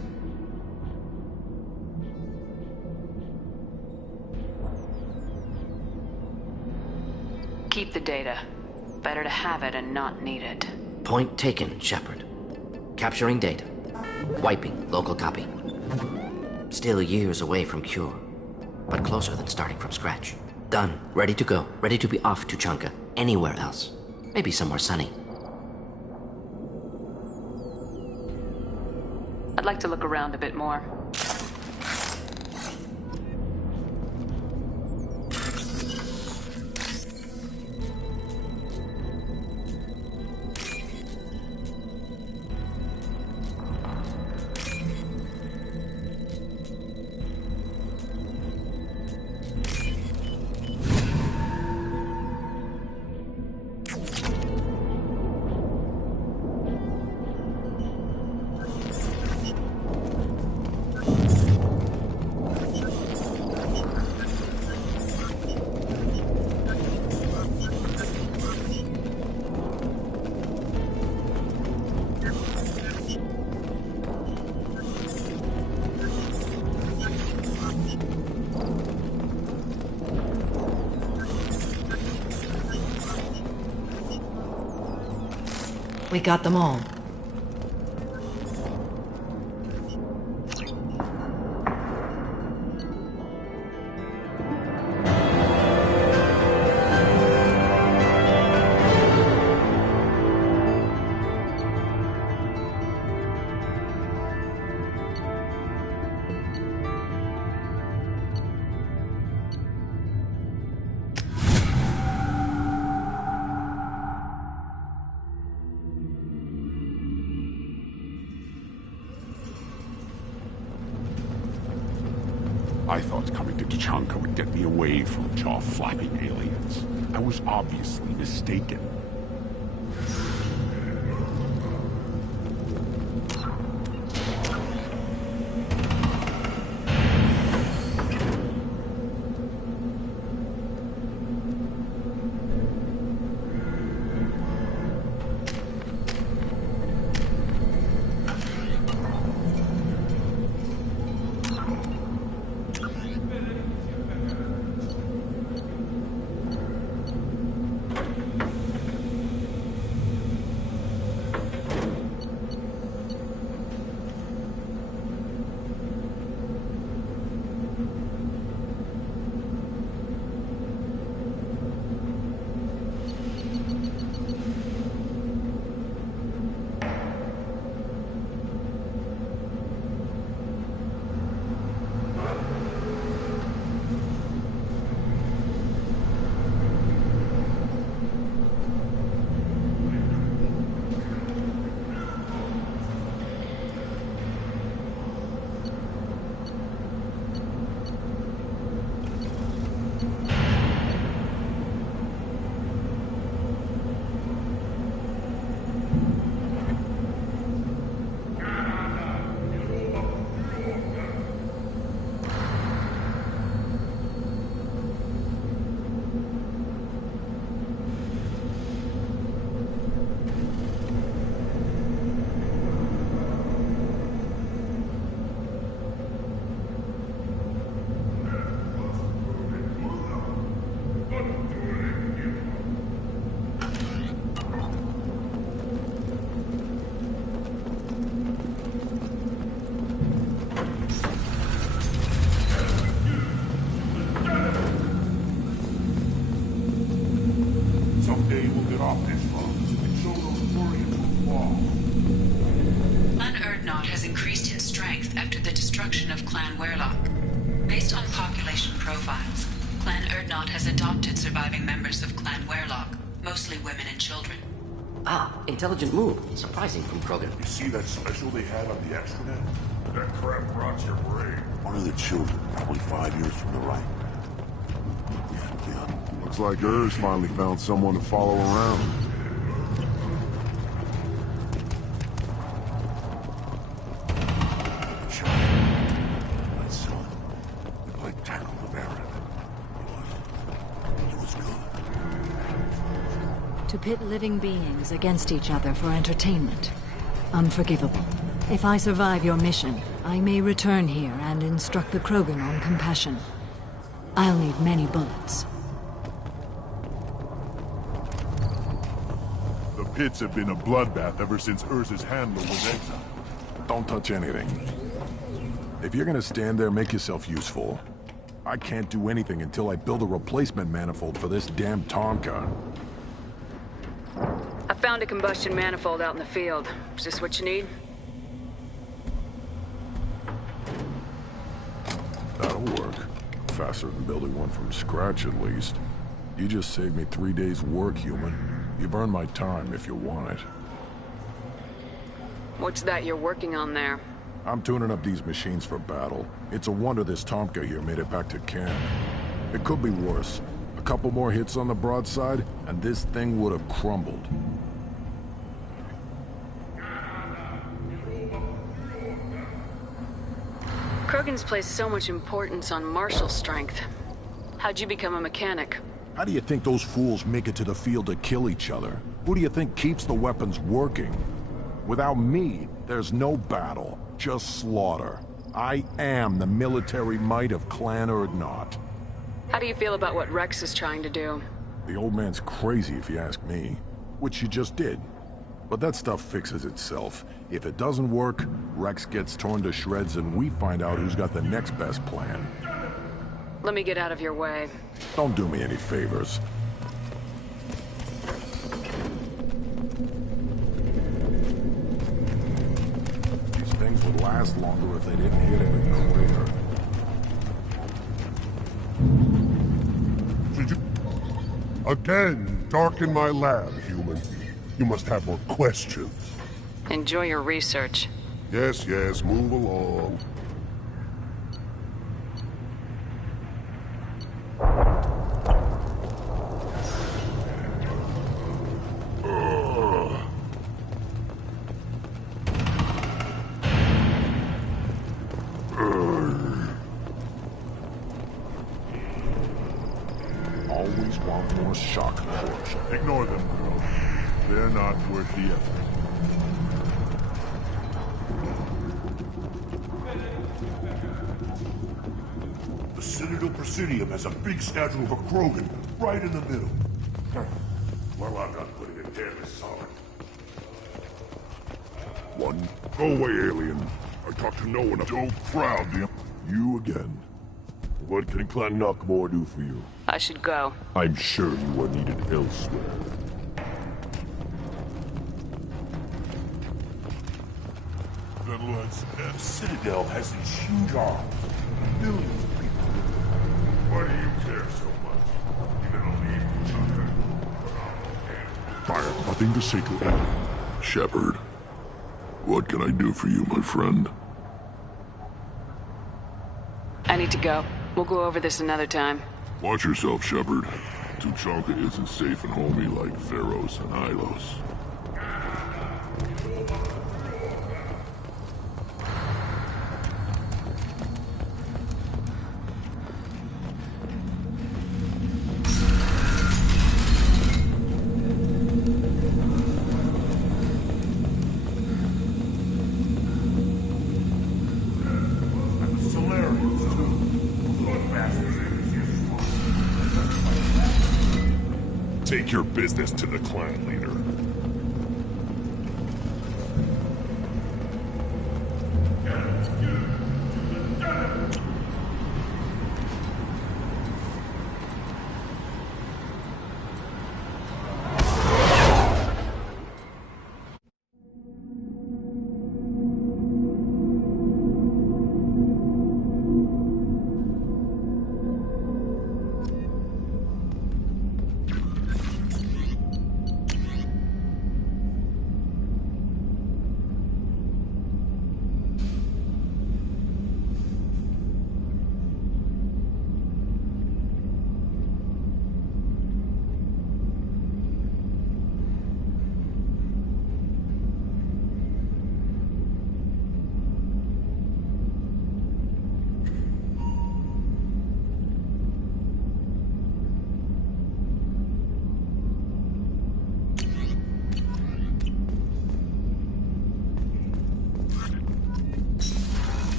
Keep the data. Better to have it and not need it. Point taken, Shepard. Capturing data. Wiping local copy. Still years away from cure, but closer than starting from scratch. Done. Ready to go. Ready to be off to Chanka. Anywhere else. Maybe somewhere sunny. I'd like to look around a bit more. We got them all. I thought coming to Tachanka would get me away from jaw-flapping aliens. I was obviously mistaken. destruction of Clan Werlock. Based on population profiles, Clan Erdnot has adopted surviving members of Clan Werlock, mostly women and children. Ah, intelligent move. Surprising from Krogan. You see that special they had on the extranet? That crap rots your brain. One of the children, probably 5 years from the right. Yeah. Looks like Urs finally found someone to follow around. My son, we played tackle with Aaron. It was good. To pit living beings against each other for entertainment. Unforgivable. If I survive your mission, I may return here and instruct the Krogan on compassion. I'll need many bullets. The pits have been a bloodbath ever since Urs's handler was exiled. Don't touch anything. If you're gonna stand there, make yourself useful. I can't do anything until I build a replacement manifold for this damn Tomka. I found a combustion manifold out in the field. Is this what you need? That'll work. Faster than building one from scratch, at least. You just saved me 3 days' work, human. You've earned my time if you want it. What's that you're working on there? I'm tuning up these machines for battle. It's a wonder this Tomka here made it back to camp. It could be worse. A couple more hits on the broadside, and this thing would have crumbled. Krogan's placed so much importance on martial strength. How'd you become a mechanic? How do you think those fools make it to the field to kill each other? Who do you think keeps the weapons working? Without me, there's no battle, just slaughter. I am the military might of Clan Erdnot. How do you feel about what Wrex is trying to do? The old man's crazy if you ask me, which you just did. But that stuff fixes itself. If it doesn't work, Wrex gets torn to shreds and we find out who's got the next best plan. Let me get out of your way. Don't do me any favors. These things would last longer if they didn't hit every crater. Did you again darken my lab, human? You must have more questions. Enjoy your research. Yes, yes, move along. Always want more shock absorption. Ignore them, girl. They're not worth the effort. The Citadel Presidium has a big statue of a Krogan right in the middle. Well, I'm not putting it there this solid. One. Go away, alien. I talk to no one. I'm so proud, damn. You again. What can Clan Knockmore do for you? I should go. I'm sure you are needed elsewhere. Then let's... The Citadel has these huge arms. Millions of people. Why do you care so much? You're gonna leave each other. I have nothing to say to anyone. Shepard, what can I do for you, my friend? I need to go. We'll go over this another time. Watch yourself, Shepard. Tuchanka isn't safe and homey like Pharaohs and Hylos. Take your business to the clan leader.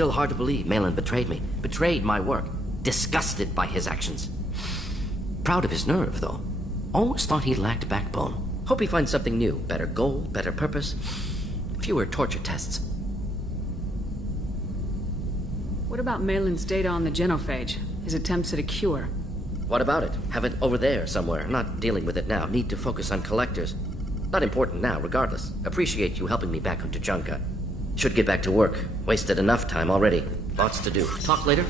still hard to believe Malin betrayed me. Betrayed my work. Disgusted by his actions. Proud of his nerve, though. Always thought he lacked backbone. Hope he finds something new. Better goal, better purpose. Fewer torture tests. What about Malin's data on the genophage? His attempts at a cure? What about it? Have it over there somewhere. Not dealing with it now. Need to focus on collectors. Not important now, regardless. Appreciate you helping me back on Tuchanka. Should get back to work. Wasted enough time already. Lots to do. Talk later?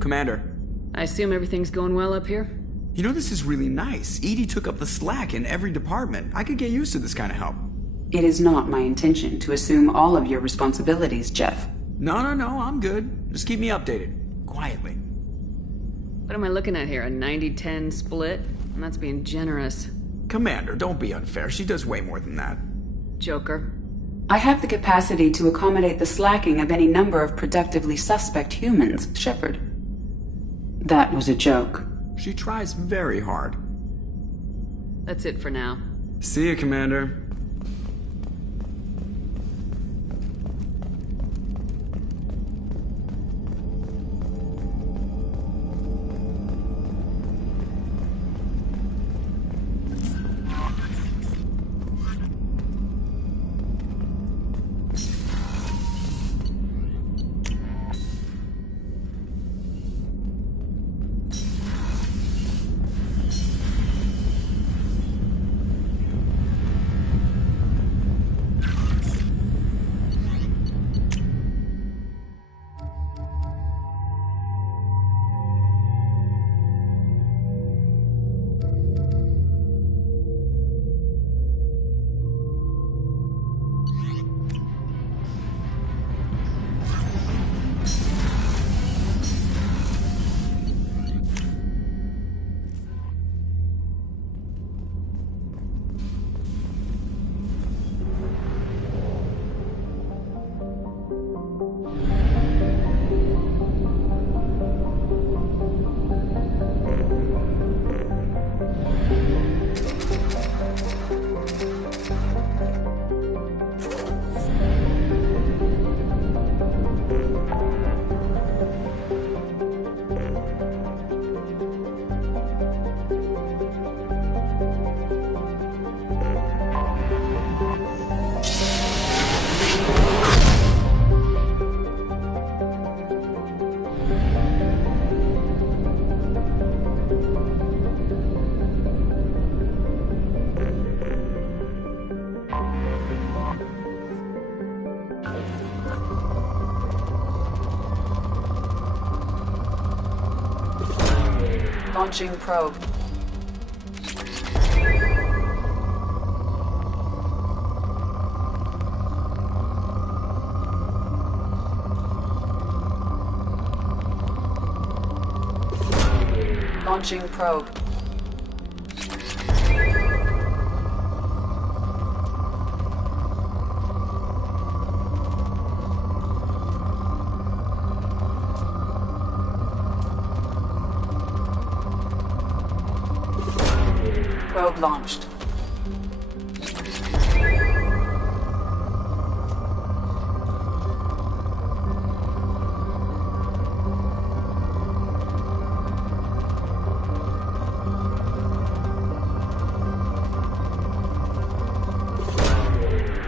Commander. I assume everything's going well up here? You know, this is really nice. Edie took up the slack in every department. I could get used to this kind of help. It is not my intention to assume all of your responsibilities, Jeff. No, I'm good. Just keep me updated. Quietly. What am I looking at here? A 90-10 split? And that's being generous. Commander, don't be unfair. She does way more than that. Joker. I have the capacity to accommodate the slacking of any number of productively suspect humans, Shepard. That was a joke. She tries very hard. That's it for now. See you, Commander. Launching probe. Launching probe. Probe launched.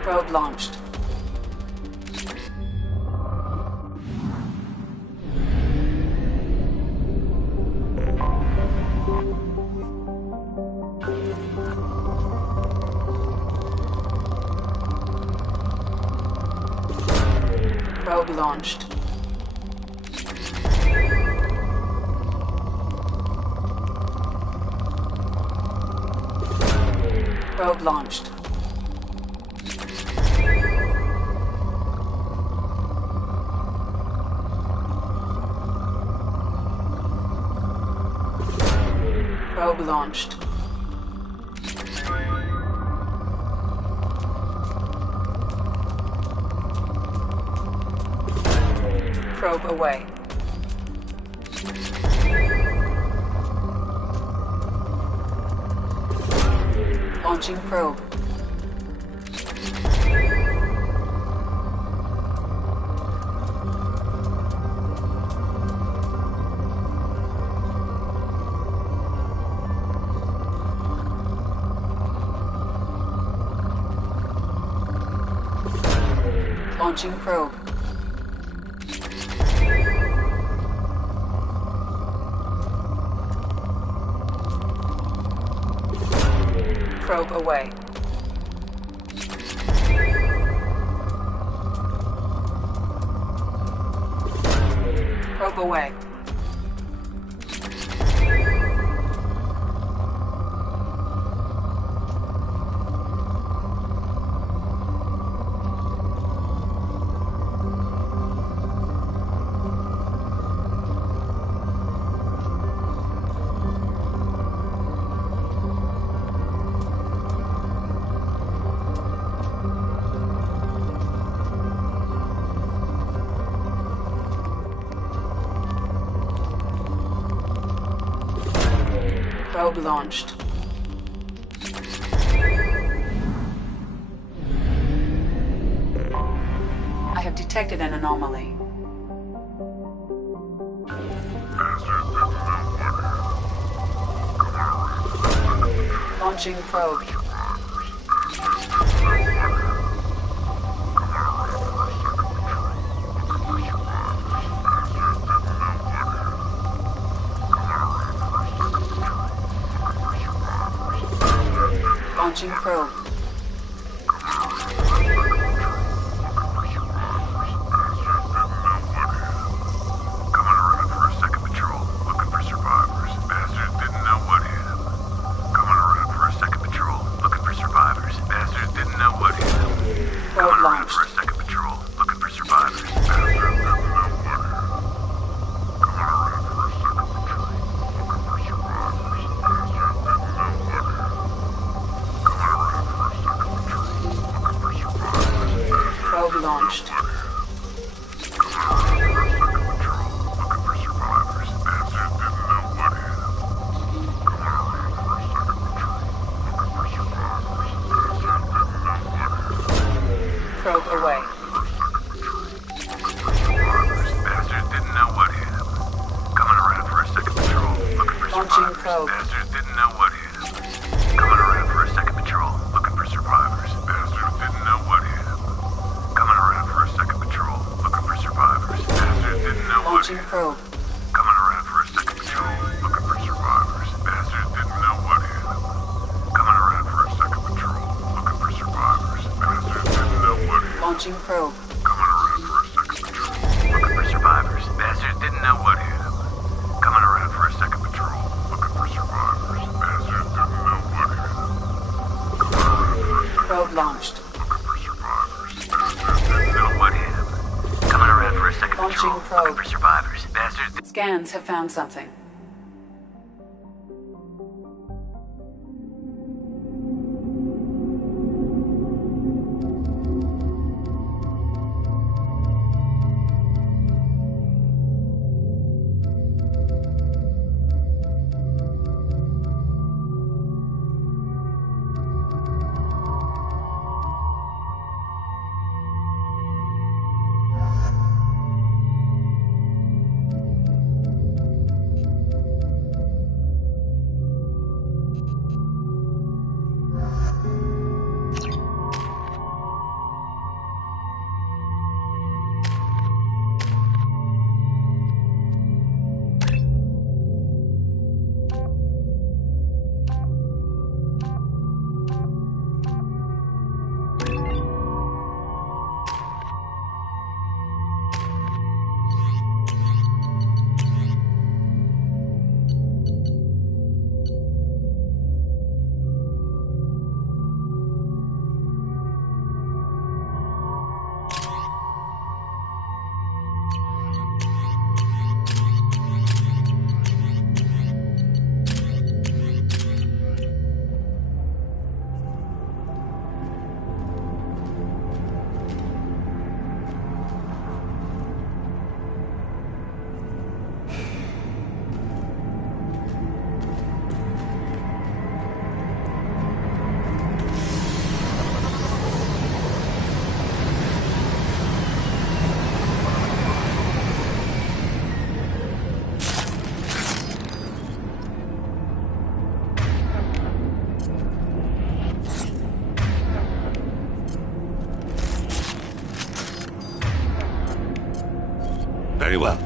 Probe launched. Probe launched. Probe launched. Probe launched. Probe away. Launching probe. Launching probe. Probe away. Probe away. Probe launched. I have detected an anomaly. Launching probe. Launching probe. Probe launched. Probe launched. Probe away. Launching probe. Launching probe. Launching probe. Probe launched. Launching probe. Scans have found something. Ayla.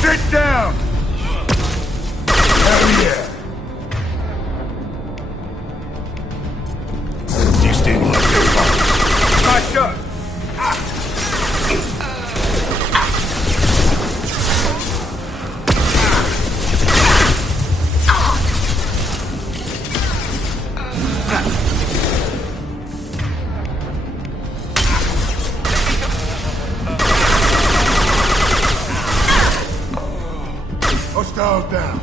Sit down! Hell yeah! You stabilize your body. My shot! Hostiles down.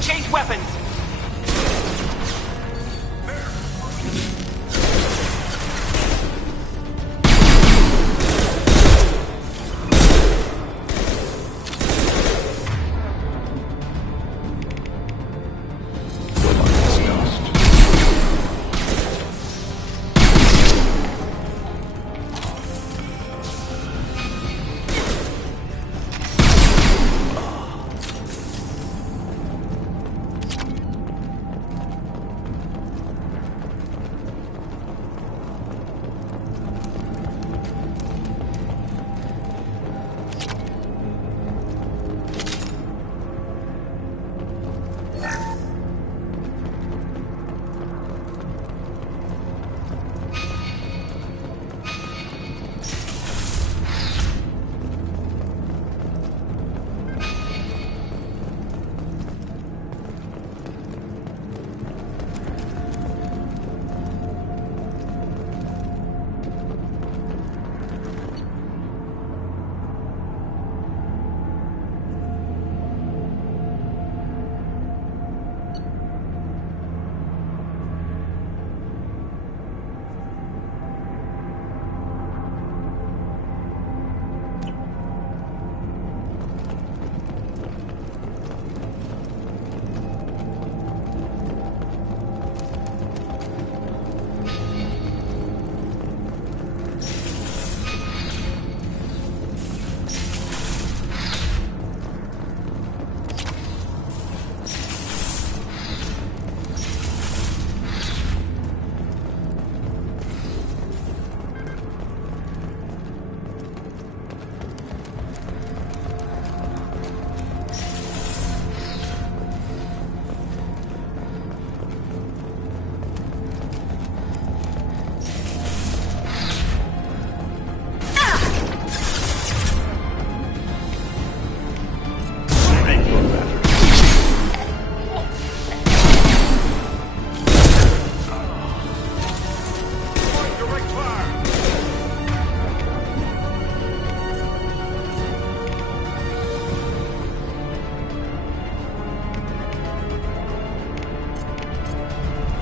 Change weapons!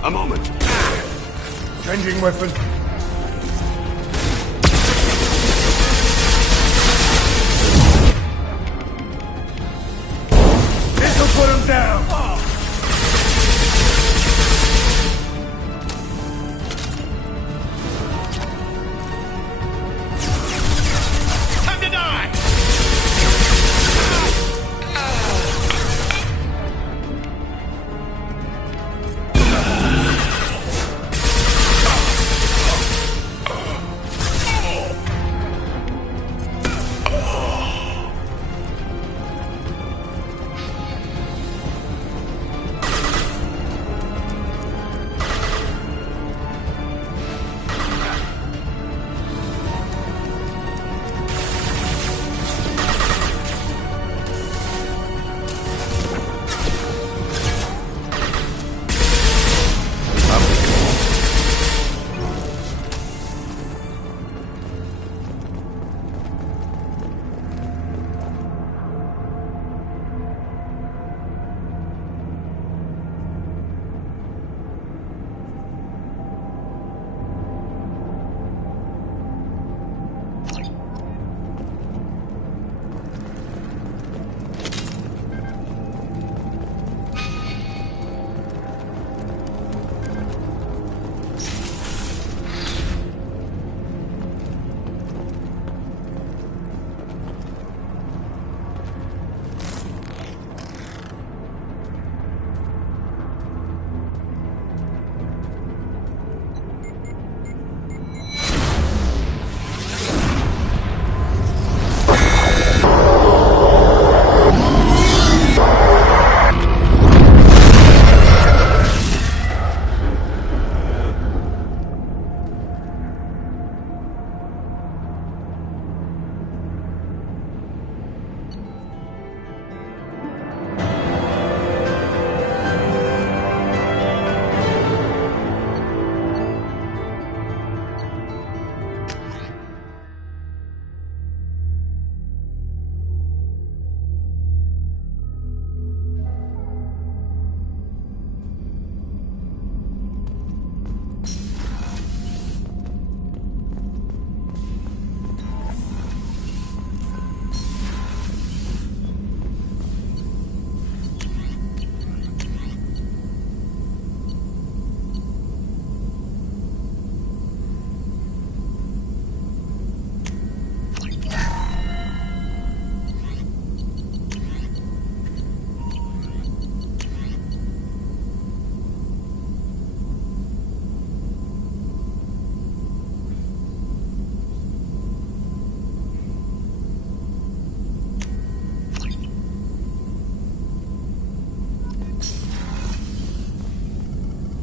A moment. Changing weapon. This'll put him down. Time to die!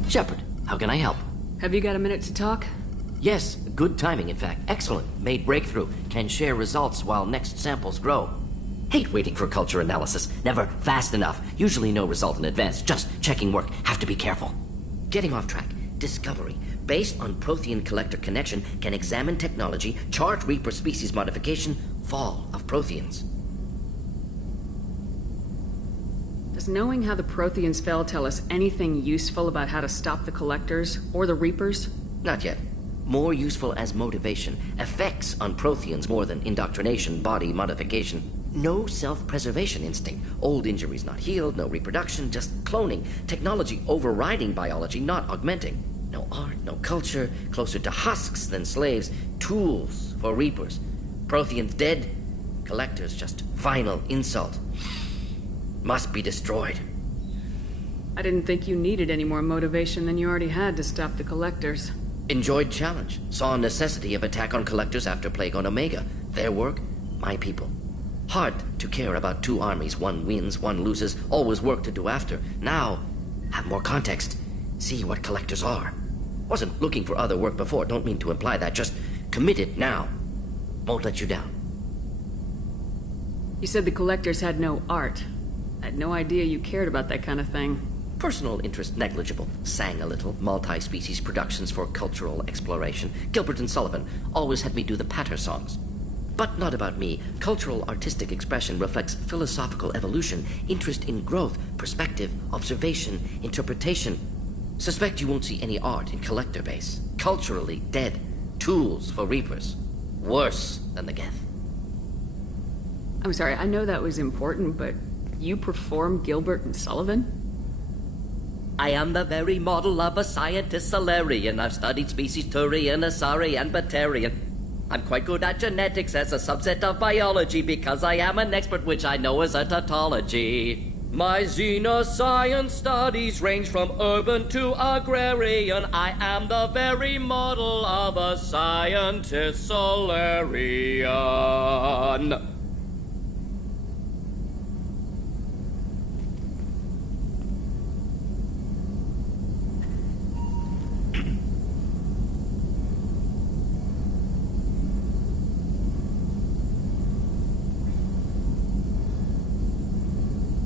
Shepard, how can I help? Have you got a minute to talk? Yes, good timing, in fact. Excellent. Made breakthrough. Can share results while next samples grow. Hate waiting for culture analysis. Never fast enough. Usually no result in advance. Just checking work. Have to be careful. Getting off track. Discovery. Based on Prothean collector connection, can examine technology, chart Reaper species modification, fall of Protheans. Does knowing how the Protheans fell tell us anything useful about how to stop the Collectors or the Reapers? Not yet. More useful as motivation. Effects on Protheans more than indoctrination, body modification. No self-preservation instinct. Old injuries not healed, no reproduction, just cloning. Technology overriding biology, not augmenting. No art, no culture, closer to husks than slaves. Tools for Reapers. Protheans dead, Collectors just final insult. Must be destroyed. I didn't think you needed any more motivation than you already had to stop the Collectors. Enjoyed challenge. Saw necessity of attack on Collectors after Plague on Omega. Their work, my people. Hard to care about two armies. One wins, one loses. Always work to do after. Now, have more context. See what Collectors are. Wasn't looking for other work before. Don't mean to imply that. Just committed now. Won't let you down. You said the Collectors had no art. I had no idea you cared about that kind of thing. Personal interest negligible. Sang a little. Multi-species productions for cultural exploration. Gilbert and Sullivan always had me do the patter songs. But not about me. Cultural artistic expression reflects philosophical evolution, interest in growth, perspective, observation, interpretation. Suspect you won't see any art in Collector Base. Culturally dead. Tools for Reapers. Worse than the Geth. I'm sorry, I know that was important, but you perform Gilbert and Sullivan? I am the very model of a scientist Solarian. I've studied species Turian, Asari, and Batarian. I'm quite good at genetics as a subset of biology because I am an expert, which I know is a tautology. My xenoscience studies range from urban to agrarian. I am the very model of a scientist Solarian.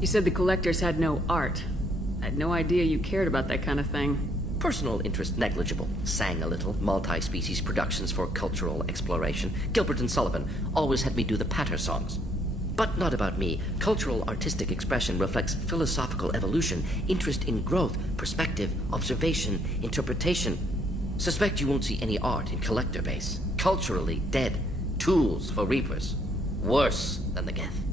You said the collectors had no art. I had no idea you cared about that kind of thing. Personal interest negligible. Sang a little. Multi-species productions for cultural exploration. Gilbert and Sullivan always had me do the patter songs. But not about me. Cultural artistic expression reflects philosophical evolution, interest in growth, perspective, observation, interpretation. Suspect you won't see any art in Collector Base. Culturally dead. Tools for Reapers. Worse than the Geth.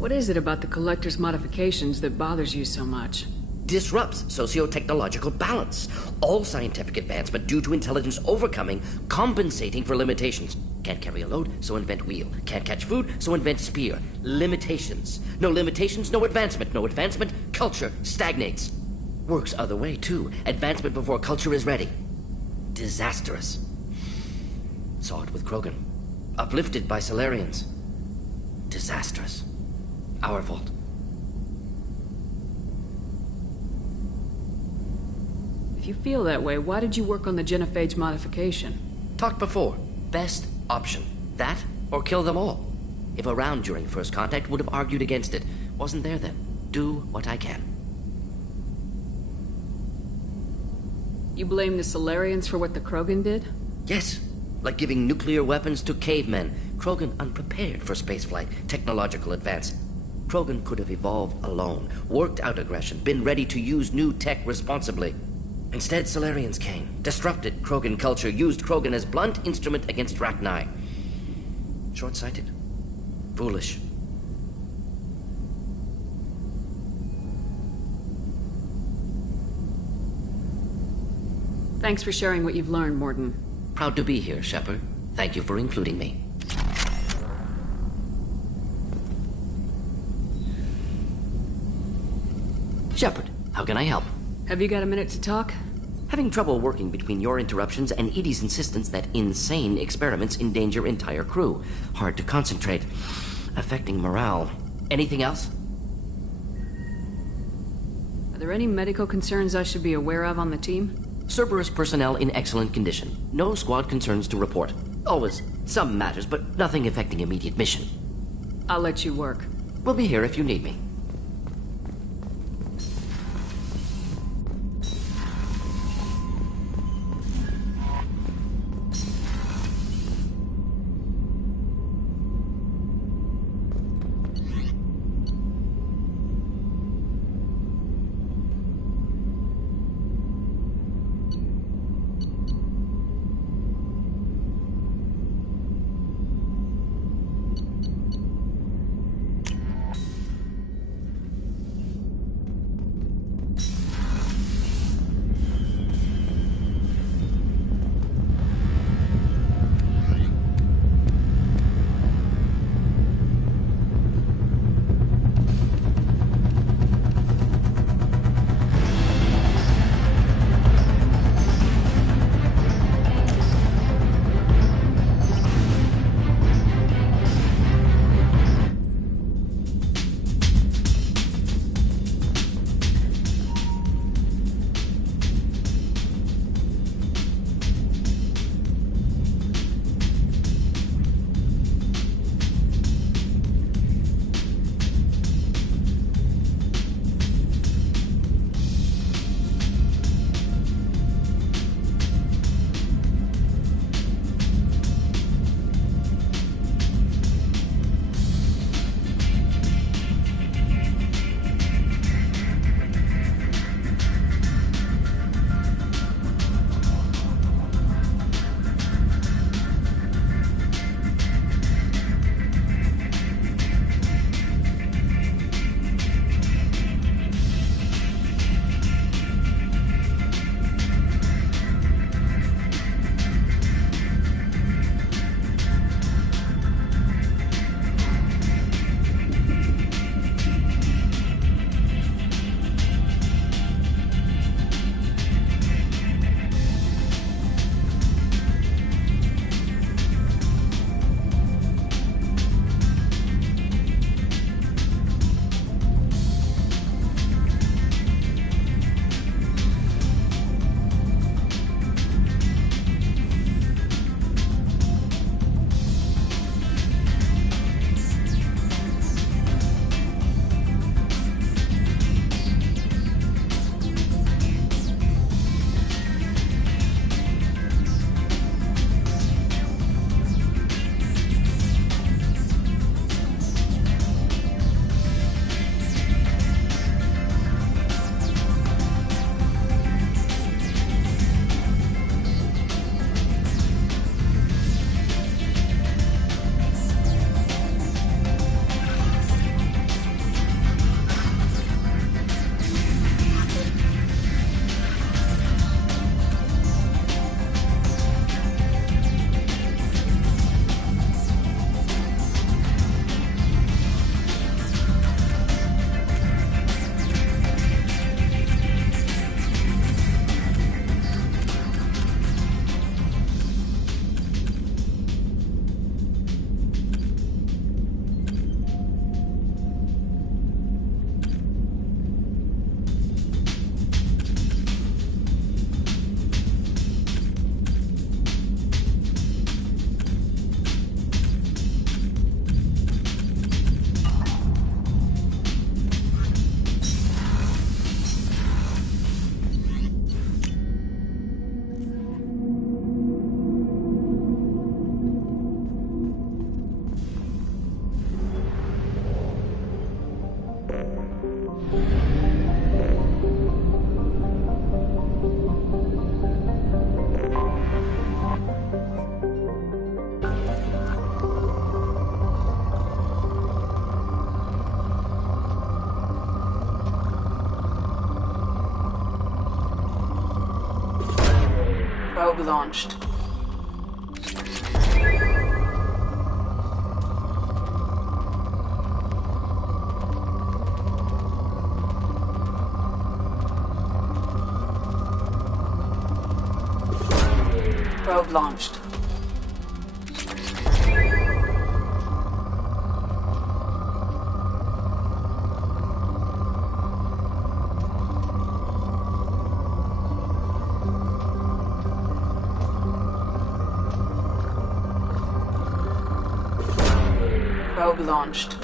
What is it about the Collector's modifications that bothers you so much? Disrupts socio-technological balance. All scientific advancement due to intelligence overcoming, compensating for limitations. Can't carry a load, so invent wheel. Can't catch food, so invent spear. Limitations. No limitations, no advancement. No advancement, culture stagnates. Works other way, too. Advancement before culture is ready. Disastrous. Saw it with Krogan. Uplifted by Solarians. Disastrous. Our fault. If you feel that way, why did you work on the genophage modification? Talked before. Best option. That, or kill them all. If around during first contact, would have argued against it. Wasn't there then. Do what I can. You blame the Solarians for what the Krogan did? Yes. Like giving nuclear weapons to cavemen. Krogan unprepared for spaceflight, technological advance. Krogan could have evolved alone, worked out aggression, been ready to use new tech responsibly. Instead, Solarians came, disrupted Krogan culture, used Krogan as blunt instrument against Rachni. Short-sighted. Foolish. Thanks for sharing what you've learned, Mordin. Proud to be here, Shepard. Thank you for including me. Shepard, how can I help? Have you got a minute to talk? Having trouble working between your interruptions and Edie's insistence that insane experiments endanger entire crew. Hard to concentrate. Affecting morale. Anything else? Are there any medical concerns I should be aware of on the team? Cerberus personnel in excellent condition. No squad concerns to report. Always some matters, but nothing affecting immediate mission. I'll let you work. We'll be here if you need me. Probe launched. Probe launched. Probe launched.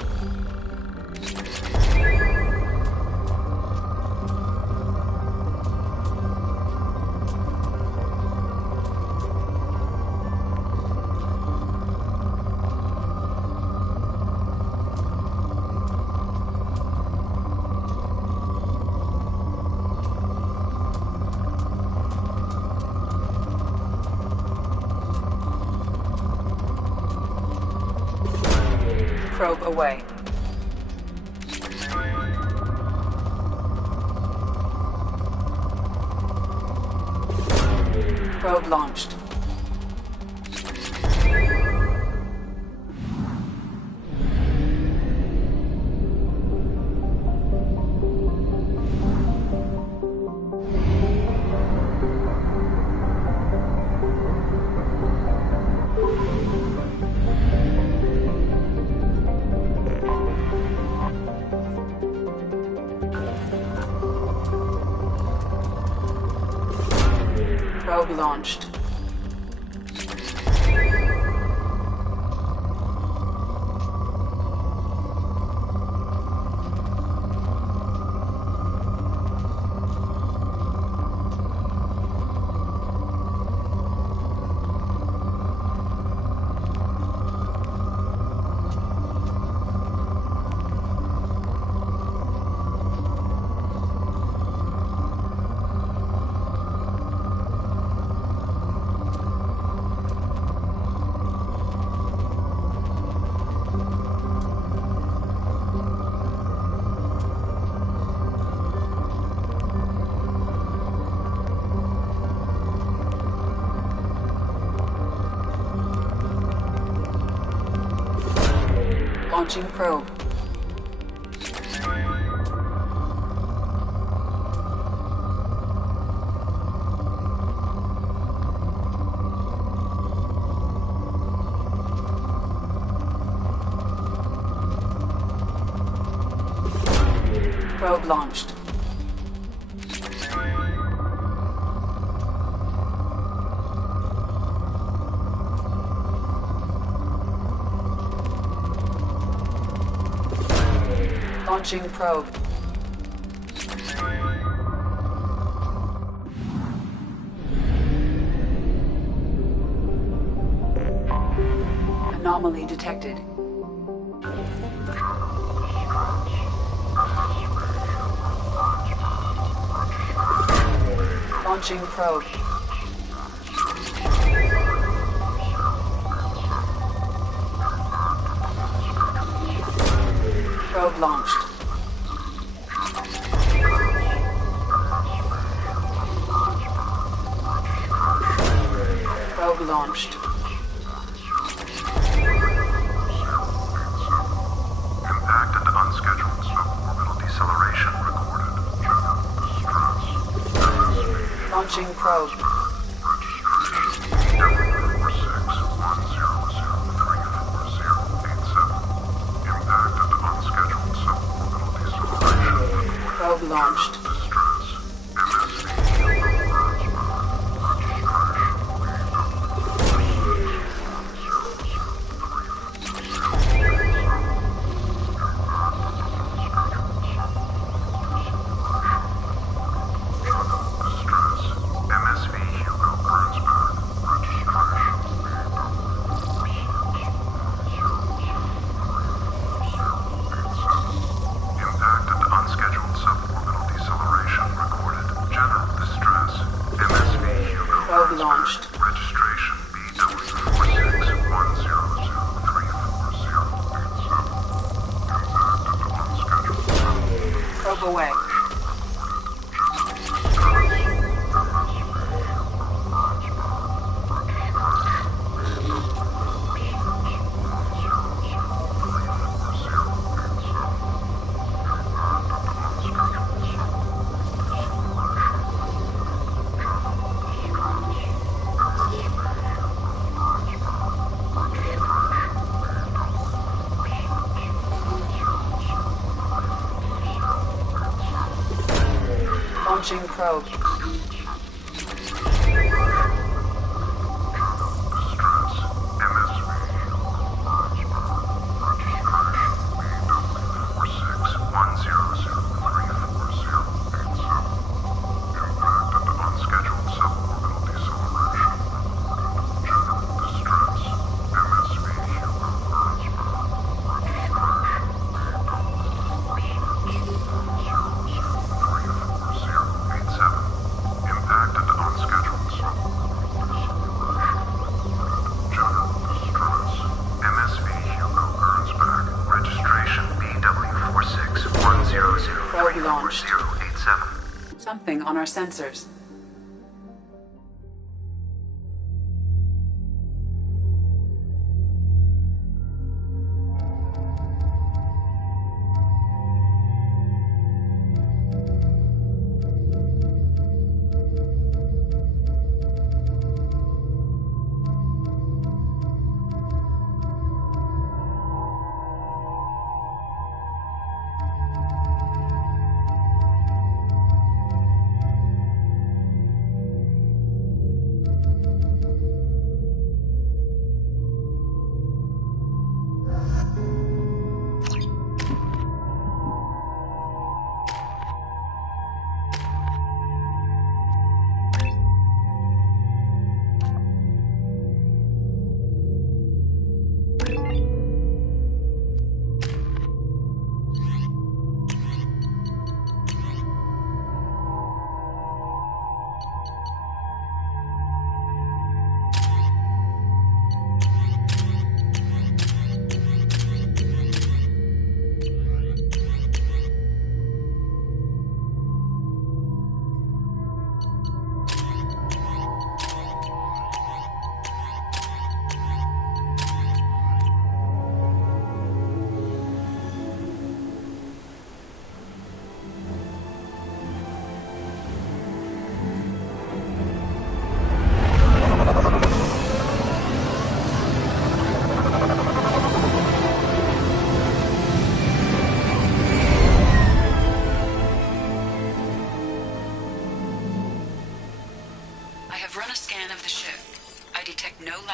Probe away. Probe launched. Probe launched. Launching probe. Probe launched. Launching probe. Anomaly detected. Launching probe. Probe launched. Probe launched. Impact and unscheduled suborbital deceleration recorded. Launching probe. Probe launched. Impact and unscheduled suborbital deceleration. Launching probe. Something on our sensors.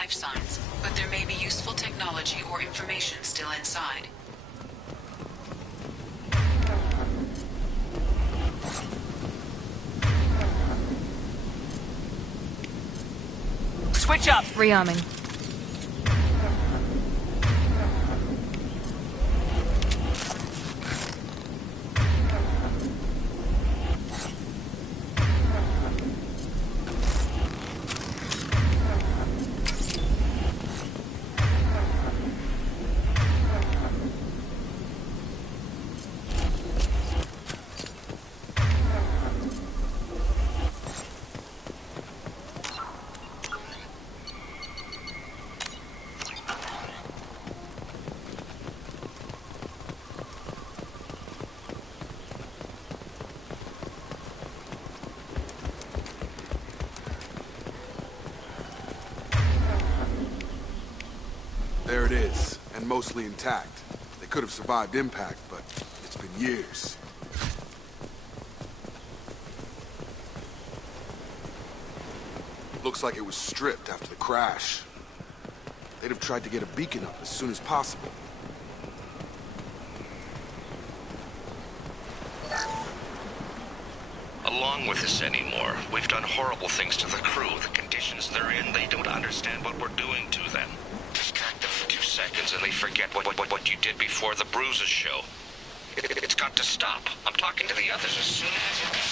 life signs, but there may be useful technology or information still inside. Switch up! Rearming. There it is, and mostly intact. They could have survived impact, but it's been years. Looks like it was stripped after the crash. They'd have tried to get a beacon up as soon as possible. Along with this anymore. We've done horrible things to the crew. The conditions they're in, they don't understand what we're doing to them. Distract them for 2 seconds and they forget what you did before the bruises show. It's got to stop. I'm talking to the others as soon as...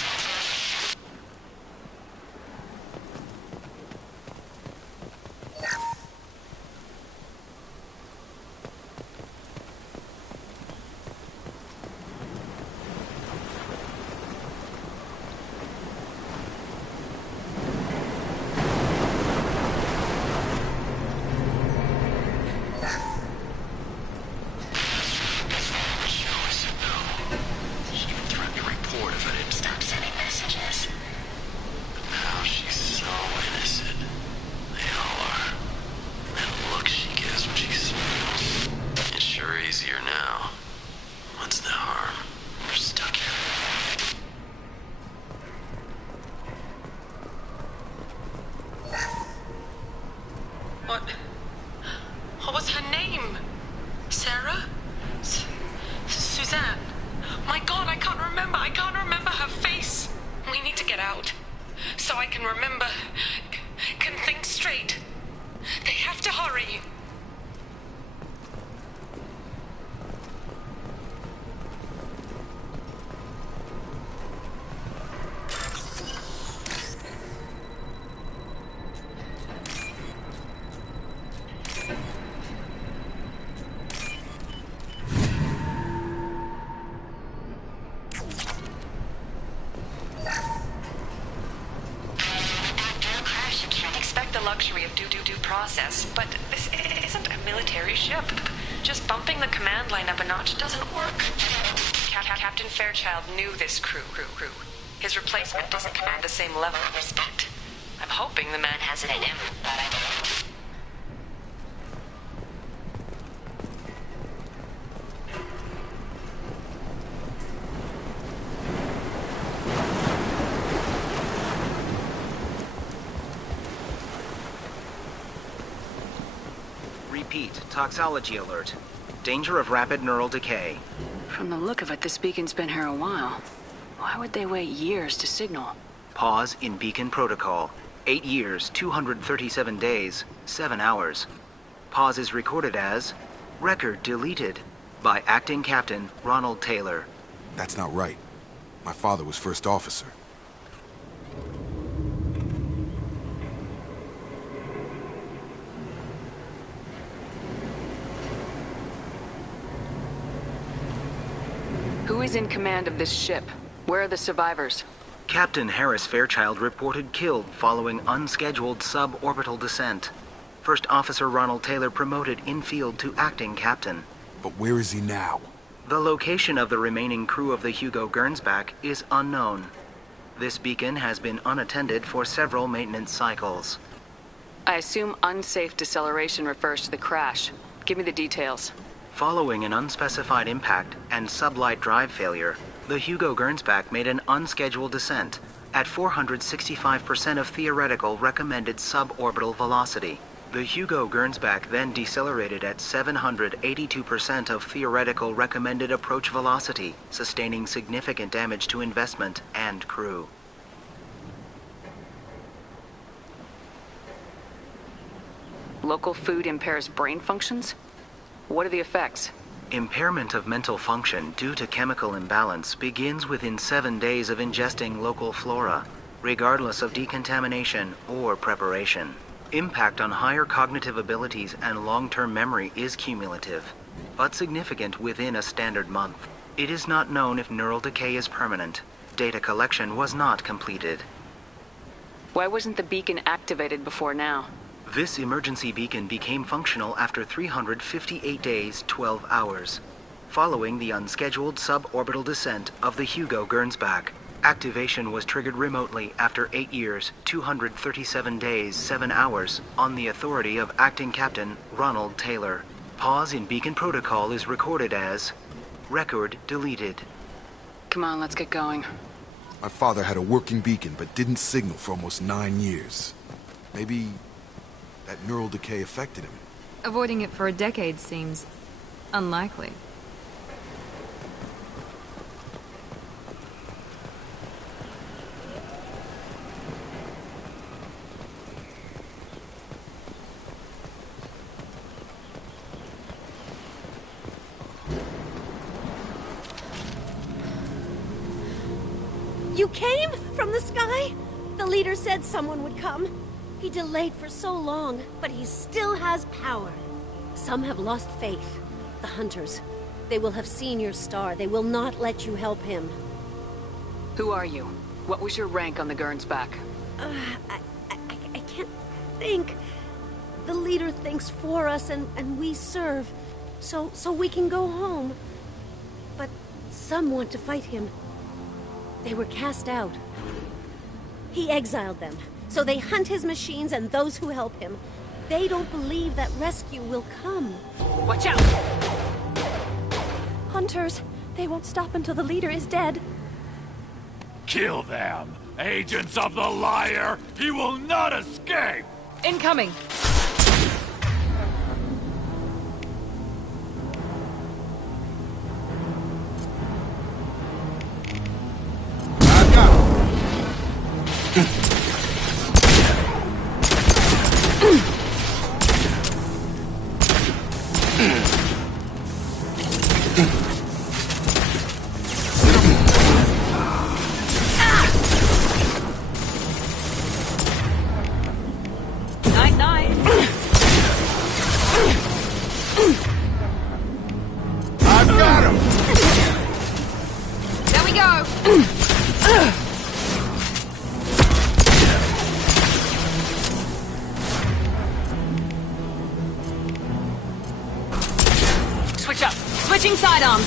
Stop sending was her name? Sarah? Suzanne? My God, I can't remember. I can't remember her face. We need to get out. So I can remember. Can think straight. They have to hurry. Luxury of due process, but this isn't a military ship. Just bumping the command line up a notch doesn't work. Captain Fairchild knew this crew. His replacement doesn't command the same level of respect. I'm hoping the man has it in him. Repeat, toxology alert. Danger of rapid neural decay. From the look of it, this beacon's been here a while. Why would they wait years to signal? Pause in beacon protocol. 8 years, 237 days, 7 hours. Pause is recorded as record deleted by Acting Captain Ronald Taylor. That's not right. My father was first officer. Who is in command of this ship? Where are the survivors? Captain Harris Fairchild reported killed following unscheduled suborbital descent. First Officer Ronald Taylor promoted in-field to acting captain. But where is he now? The location of the remaining crew of the Hugo Gernsback is unknown. This beacon has been unattended for several maintenance cycles. I assume unsafe deceleration refers to the crash. Give me the details. Following an unspecified impact and sublight drive failure, the Hugo Gernsback made an unscheduled descent at 465% of theoretical recommended suborbital velocity. The Hugo Gernsback then decelerated at 782% of theoretical recommended approach velocity, sustaining significant damage to investment and crew. Local food impairs brain functions? What are the effects? Impairment of mental function due to chemical imbalance begins within 7 days of ingesting local flora, regardless of decontamination or preparation. Impact on higher cognitive abilities and long-term memory is cumulative, but significant within a standard month. It is not known if neural decay is permanent. Data collection was not completed. Why wasn't the beacon activated before now? This emergency beacon became functional after 358 days, 12 hours, following the unscheduled suborbital descent of the Hugo Gernsback. Activation was triggered remotely after 8 years, 237 days, 7 hours, on the authority of Acting Captain Ronald Taylor. Pause in beacon protocol is recorded as record deleted. Come on, let's get going. My father had a working beacon, but didn't signal for almost 9 years. Maybe that neural decay affected him. Avoiding it for a decade seems unlikely. You came from the sky? The leader said someone would come. He delayed for so long, but he still has power. Some have lost faith. The hunters. They will have seen your star. They will not let you help him. Who are you? What was your rank on the Gernsback? I can't think. The leader thinks for us and we serve. So we can go home. But some want to fight him. They were cast out. He exiled them. So they hunt his machines and those who help him. They don't believe that rescue will come. Watch out! Hunters, they won't stop until the leader is dead. Kill them! Agents of the liar! He will not escape! Incoming! Night-night. I've got him! There we go. Switch up. Switching sidearms.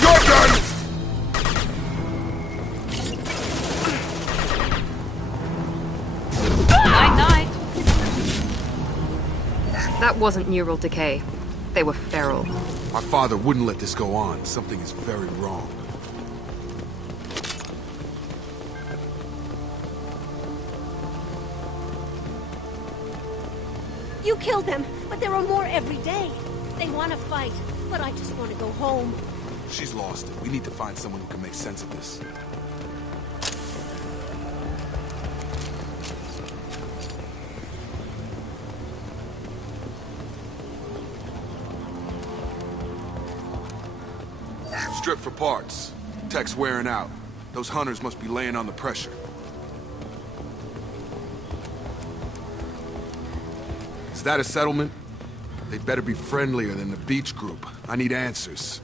You're done! Night-night. That wasn't neural decay. They were feral. My father wouldn't let this go on. Something is very wrong. You killed them, but there are more every day. They want to fight, but I just want to go home. She's lost it. We need to find someone who can make sense of this. Strip for parts. Tech's wearing out. Those hunters must be laying on the pressure. Is that a settlement? They'd better be friendlier than the beach group. I need answers.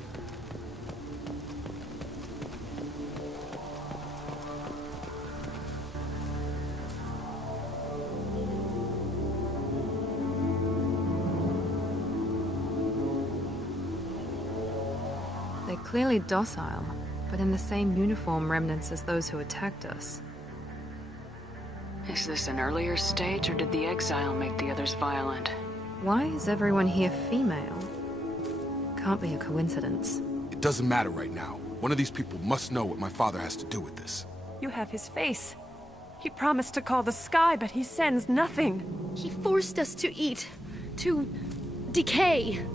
They're clearly docile, but in the same uniform remnants as those who attacked us. Is this an earlier stage, or did the exile make the others violent? Why is everyone here female? Can't be a coincidence. It doesn't matter right now. One of these people must know what my father has to do with this. You have his face. He promised to call the sky, but he sends nothing. He forced us to eat, to decay.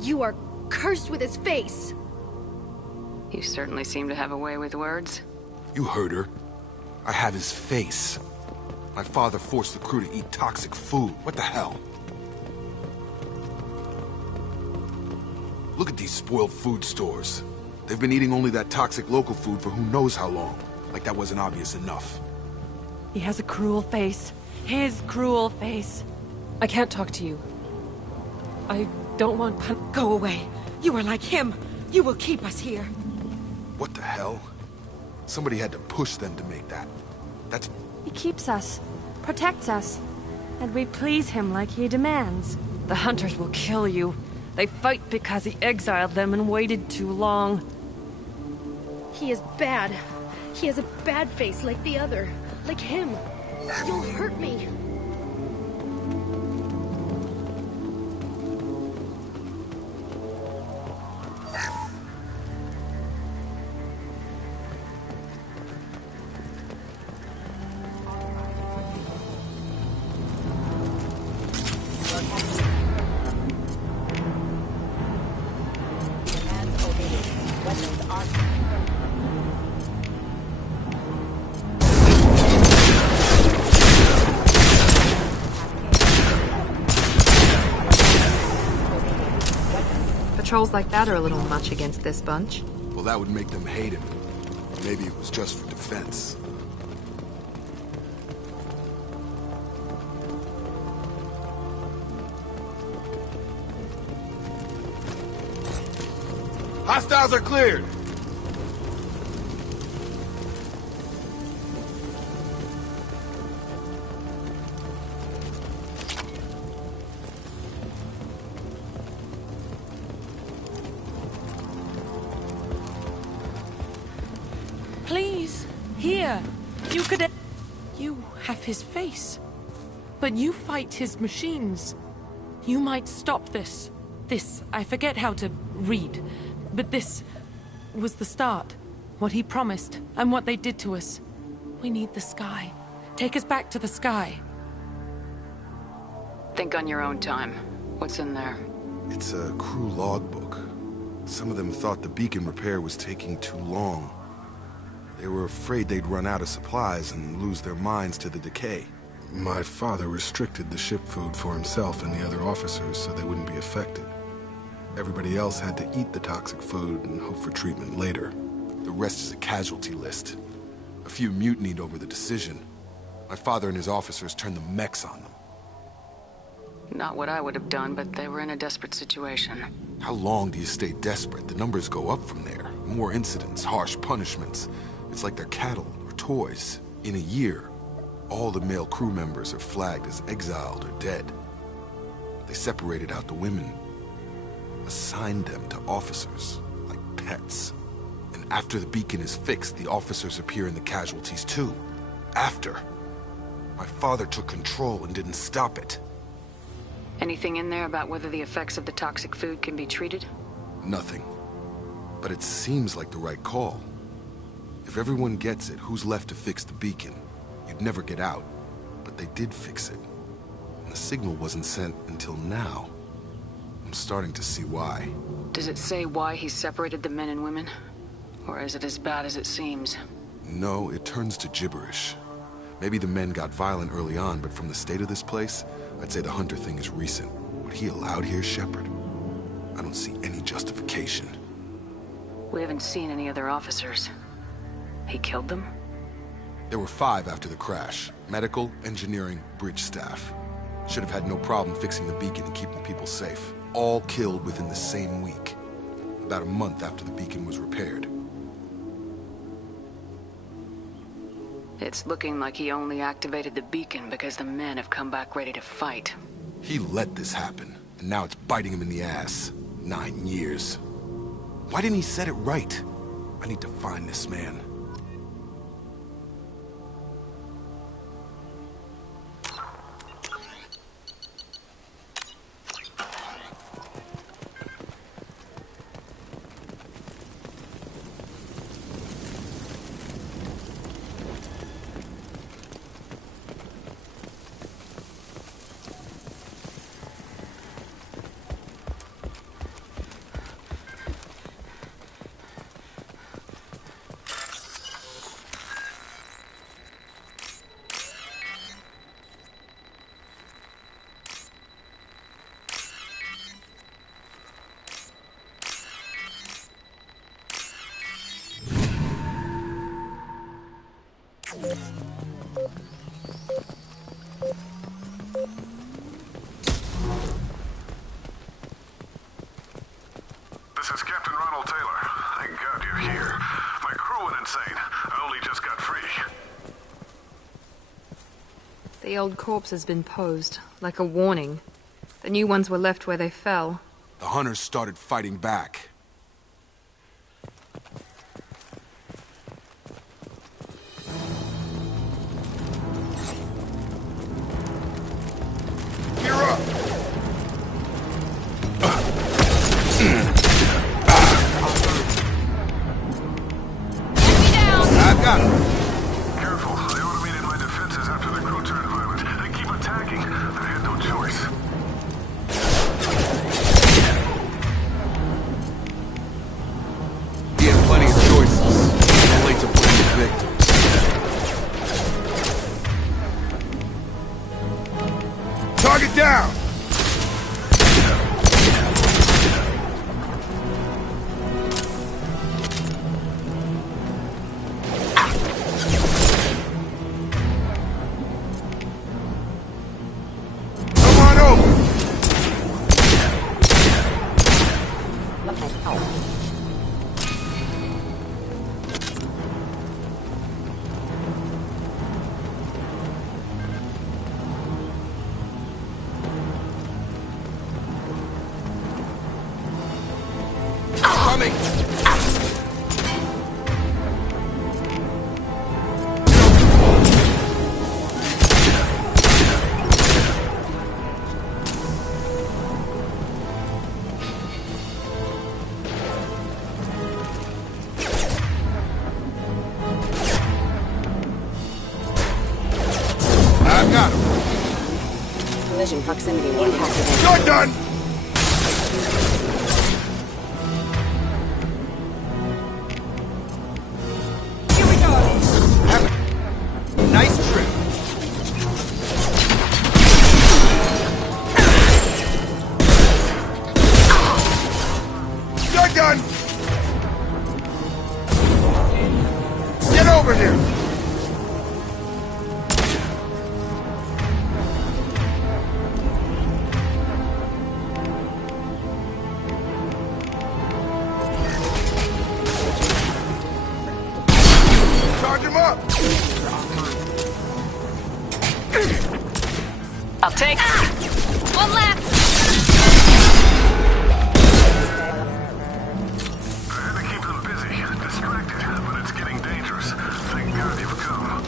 You are cursed with his face. You certainly seem to have a way with words. You heard her. I have his face. My father forced the crew to eat toxic food. What the hell? Look at these spoiled food stores. They've been eating only that toxic local food for who knows how long. Like that wasn't obvious enough. He has a cruel face. His cruel face. I can't talk to you. I don't want Go away. You are like him. You will keep us here. What the hell? Somebody had to push them to make that. That's... He keeps us, protects us, and we please him like he demands. The hunters will kill you. They fight because he exiled them and waited too long. He is bad. He has a bad face like the other. Like him. You'll hurt me. Patrols like that are a little much against this bunch. Well, that would make them hate him. Maybe it was just for defense. Hostiles are cleared! Please, here. You could... You have his face. But you fight his machines. You might stop this. This, I forget how to read. But this was the start. What he promised, and what they did to us. We need the sky. Take us back to the sky. Think on your own time. What's in there? It's a crew logbook. Some of them thought the beacon repair was taking too long. They were afraid they'd run out of supplies and lose their minds to the decay. My father restricted the ship food for himself and the other officers so they wouldn't be affected. Everybody else had to eat the toxic food and hope for treatment later. The rest is a casualty list. A few mutinied over the decision. My father and his officers turned the mechs on them. Not what I would have done, but they were in a desperate situation. How long do you stay desperate? The numbers go up from there. More incidents, harsh punishments. It's like they're cattle or toys. In a year, all the male crew members are flagged as exiled or dead. They separated out the women, assigned them to officers, like pets. And after the beacon is fixed, the officers appear in the casualties too. After. My father took control and didn't stop it. Anything in there about whether the effects of the toxic food can be treated? Nothing. But it seems like the right call. If everyone gets it, who's left to fix the beacon? You'd never get out. But they did fix it. And the signal wasn't sent until now. I'm starting to see why. Does it say why he separated the men and women? Or is it as bad as it seems? No, it turns to gibberish. Maybe the men got violent early on, but from the state of this place, I'd say the Hunter thing is recent. What he allowed here, Shepard? I don't see any justification. We haven't seen any other officers. He killed them? There were 5 after the crash. Medical, engineering, bridge staff. Should have had no problem fixing the beacon and keeping people safe. All killed within the same week. About a month after the beacon was repaired. It's looking like he only activated the beacon because the men have come back ready to fight. He let this happen, and now it's biting him in the ass. 9 years. Why didn't he set it right? I need to find this man. This is Captain Ronald Taylor. Thank God you're here. My crew went insane. I only just got free. The old corpse has been posed, like a warning. The new ones were left where they fell. The Hunters started fighting back. Target down! Come on over! Collision proximity impacted. You're done! Here we go! Nice trip. I'll take... One left! I had to keep them busy, distracted, but it's getting dangerous. Thank God you've come.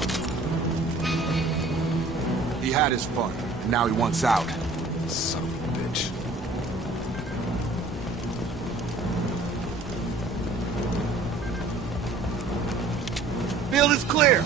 He had his fun, and now he wants out. Son of a bitch. Field is clear.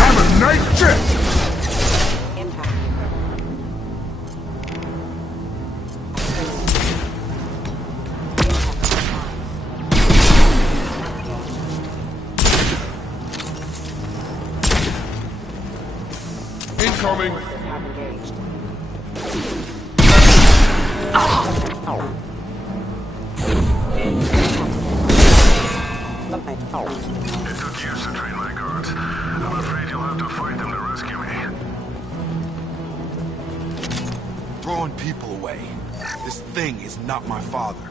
Have a nice trip! Incoming. It took years to train my guards. I'm afraid you'll have to fight them to rescue me. Throwing people away. This thing is not my father.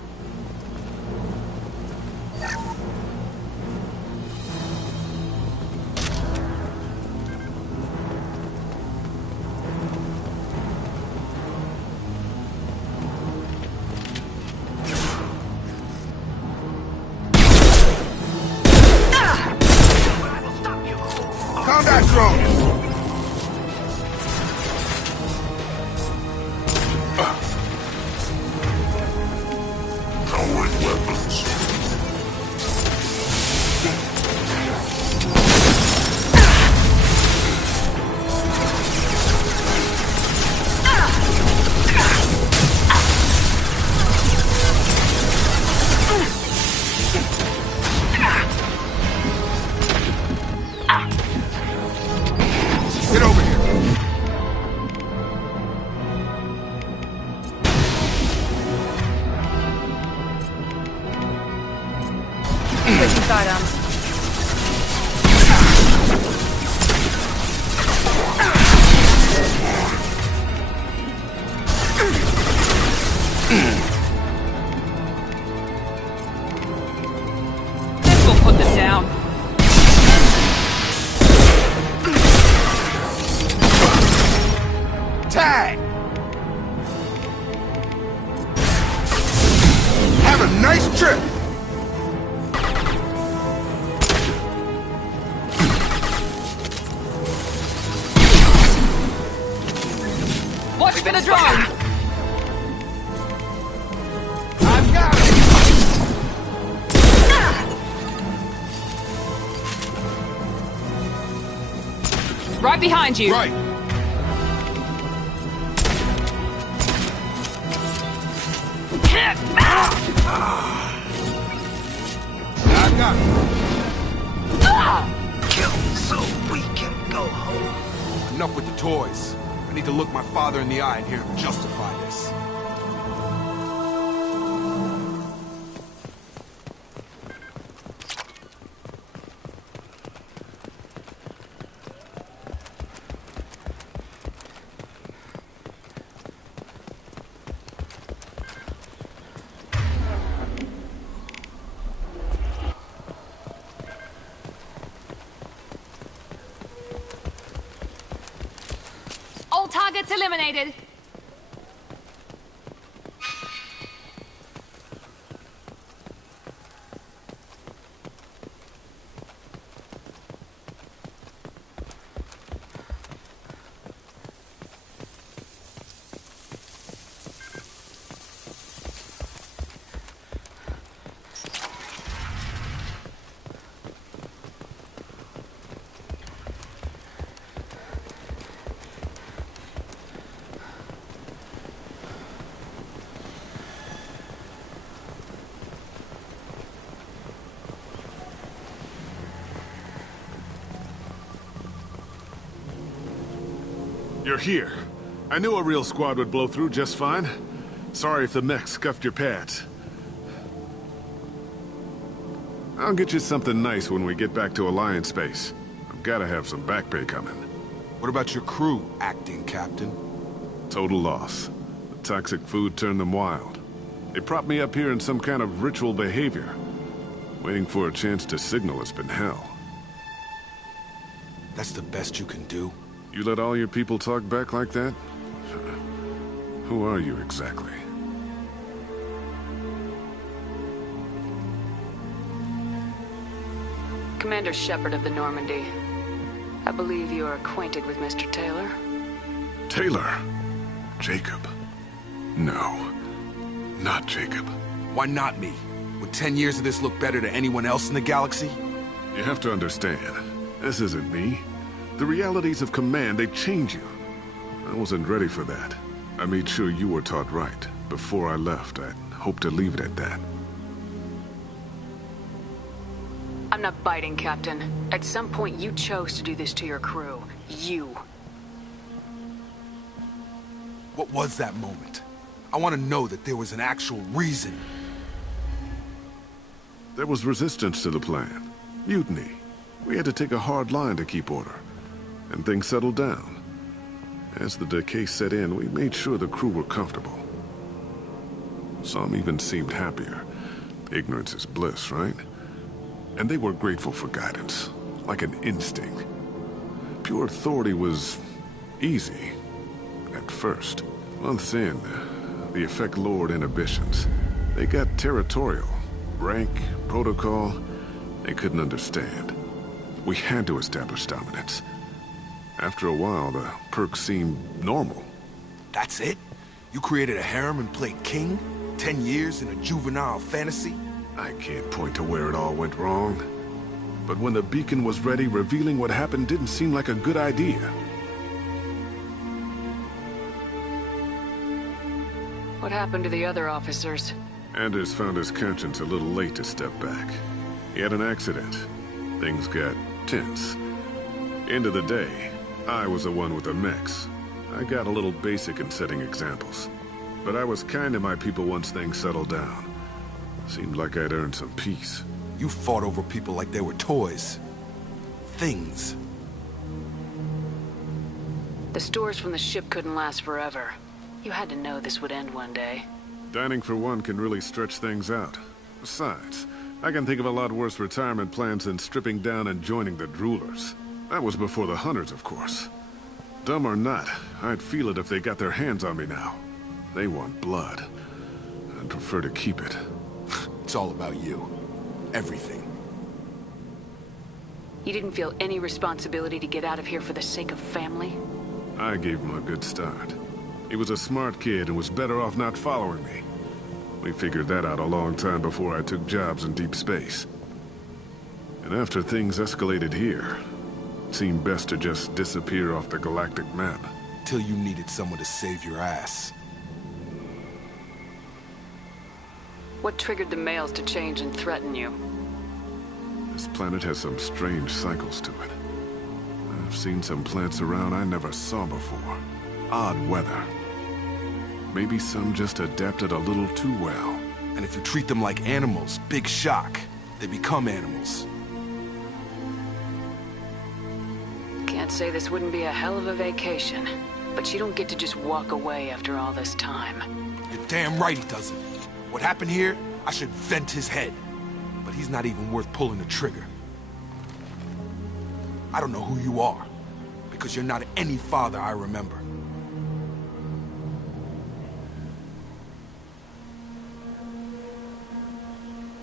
Combat drone. Throwing weapons. Get over here. Switching sidearms. This will put them down. Tag. Have a nice trip. Watch for the drone! I've got it. Right behind you. Right. I got it. Kill so we can go home. Enough with the toys. I need to look my father in the eye and hear him justify this. All targets eliminated. You're here. I knew a real squad would blow through just fine. Sorry if the mech scuffed your pads. I'll get you something nice when we get back to Alliance base. I've gotta have some back pay coming. What about your crew, acting captain? Total loss. The toxic food turned them wild. They propped me up here in some kind of ritual behavior. Waiting for a chance to signal has been hell. That's the best you can do? You let all your people talk back like that? Who are you exactly? Commander Shepard of the Normandy. I believe you are acquainted with Mr. Taylor. Taylor? Jacob? No. Not Jacob. Why not me? Would 10 years of this look better to anyone else in the galaxy? You have to understand, this isn't me. The realities of command, they change you. I wasn't ready for that. I made sure you were taught right. Before I left, I hoped to leave it at that. I'm not biting, Captain. At some point, you chose to do this to your crew. You. What was that moment? I want to know that there was an actual reason. There was resistance to the plan. Mutiny. We had to take a hard line to keep order. And things settled down. As the decay set in, we made sure the crew were comfortable. Some even seemed happier. Ignorance is bliss, right? And they were grateful for guidance, like an instinct. Pure authority was easy, at first. Months in, the effect lowered inhibitions. They got territorial. Rank, protocol, they couldn't understand. We had to establish dominance. After a while, the perks seemed normal. That's it? You created a harem and played king? 10 years in a juvenile fantasy? I can't point to where it all went wrong. But when the beacon was ready, revealing what happened didn't seem like a good idea. What happened to the other officers? Anders found his conscience a little late to step back. He had an accident. Things got tense. End of the day, I was the one with the mechs. I got a little basic in setting examples. But I was kind to my people once things settled down. Seemed like I'd earned some peace. You fought over people like they were toys. Things. The stores from the ship couldn't last forever. You had to know this would end one day. Dining for one can really stretch things out. Besides, I can think of a lot worse retirement plans than stripping down and joining the droolers. That was before the hunters, of course. Dumb or not, I'd feel it if they got their hands on me now. They want blood. I'd prefer to keep it. It's all about you. Everything. You didn't feel any responsibility to get out of here for the sake of family? I gave him a good start. He was a smart kid and was better off not following me. We figured that out a long time before I took jobs in deep space. And after things escalated here, it seemed best to just disappear off the galactic map. Till you needed someone to save your ass. What triggered the males to change and threaten you? This planet has some strange cycles to it. I've seen some plants around I never saw before. Odd weather. Maybe some just adapted a little too well. And if you treat them like animals, big shock. They become animals. Can't say this wouldn't be a hell of a vacation, but you don't get to just walk away after all this time. You're damn right he doesn't. What happened here, I should vent his head. But he's not even worth pulling the trigger. I don't know who you are, because you're not any father I remember.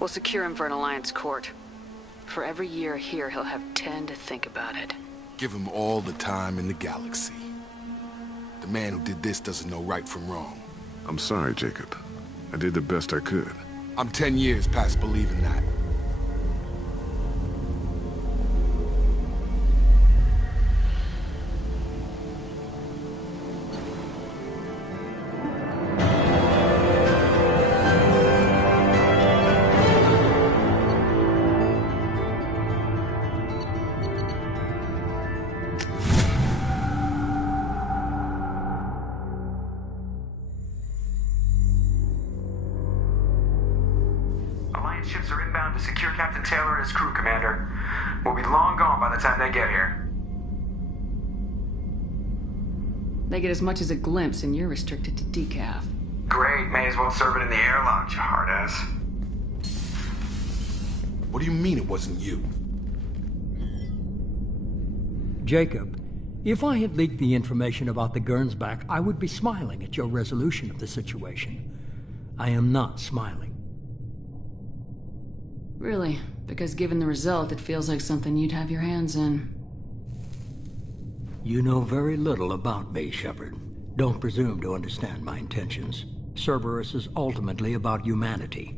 We'll secure him for an Alliance court. For every year here, he'll have 10 to think about it. Give him all the time in the galaxy. The man who did this doesn't know right from wrong. I'm sorry, Jacob. I did the best I could. I'm 10 years past believing that. Ships are inbound to secure Captain Taylor and his crew, Commander. We'll be long gone by the time they get here. They get as much as a glimpse, and you're restricted to decaf. Great, may as well serve it in the airlock, you hard ass. What do you mean it wasn't you? Jacob, if I had leaked the information about the Gernsback, I would be smiling at your resolution of the situation. I am not smiling. Really? Because given the result, it feels like something you'd have your hands in. You know very little about me, Shepard. Don't presume to understand my intentions. Cerberus is ultimately about humanity.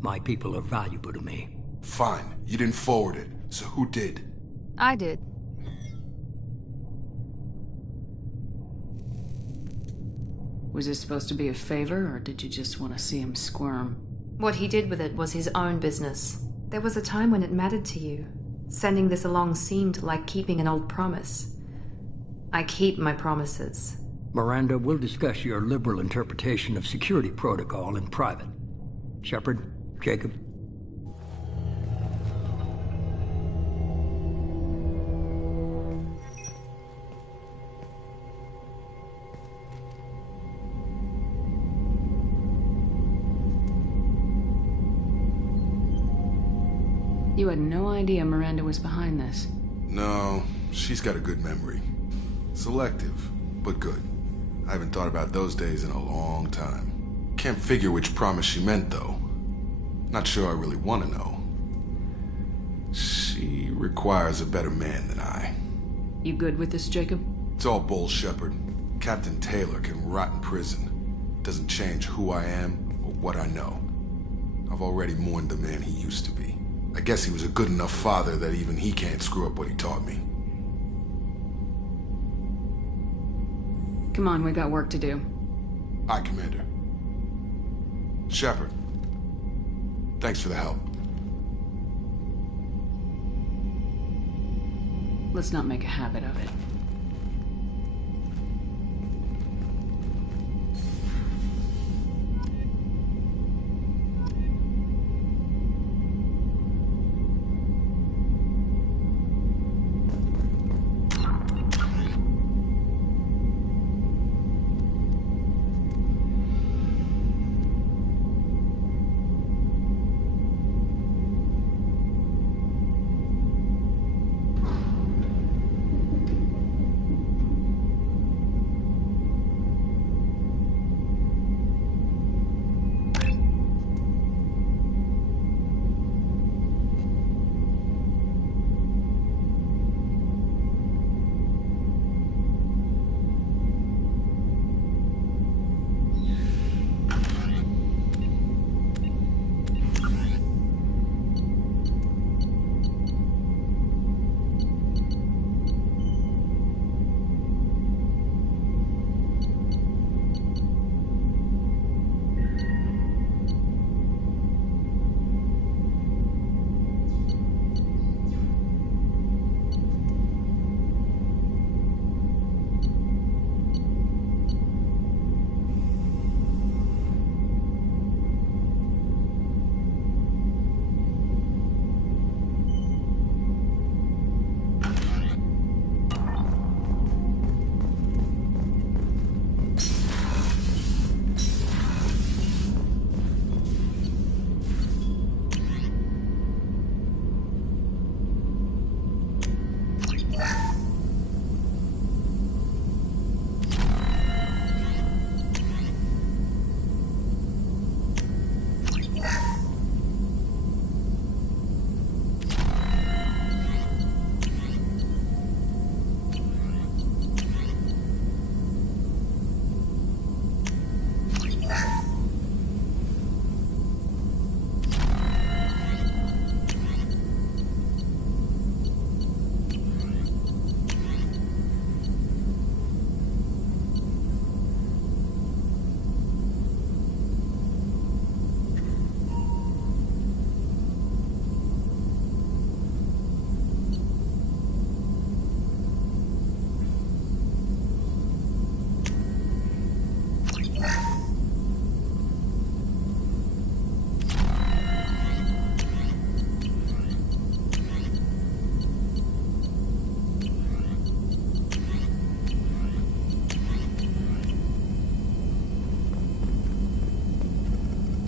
My people are valuable to me. Fine. You didn't forward it. So who did? I did. Was this supposed to be a favor, or did you just want to see him squirm? What he did with it was his own business. There was a time when it mattered to you. Sending this along seemed like keeping an old promise. I keep my promises. Miranda, we'll discuss your liberal interpretation of security protocol in private. Shepard, Jacob. You had no idea Miranda was behind this. No, she's got a good memory. Selective, but good. I haven't thought about those days in a long time. Can't figure which promise she meant, though. Not sure I really want to know. She requires a better man than I. You good with this, Jacob? It's all bull, Shepard. Captain Taylor can rot in prison. Doesn't change who I am or what I know. I've already mourned the man he used to be. I guess he was a good enough father that even he can't screw up what he taught me. Come on, we got work to do. Aye, Commander. Shepard, thanks for the help. Let's not make a habit of it.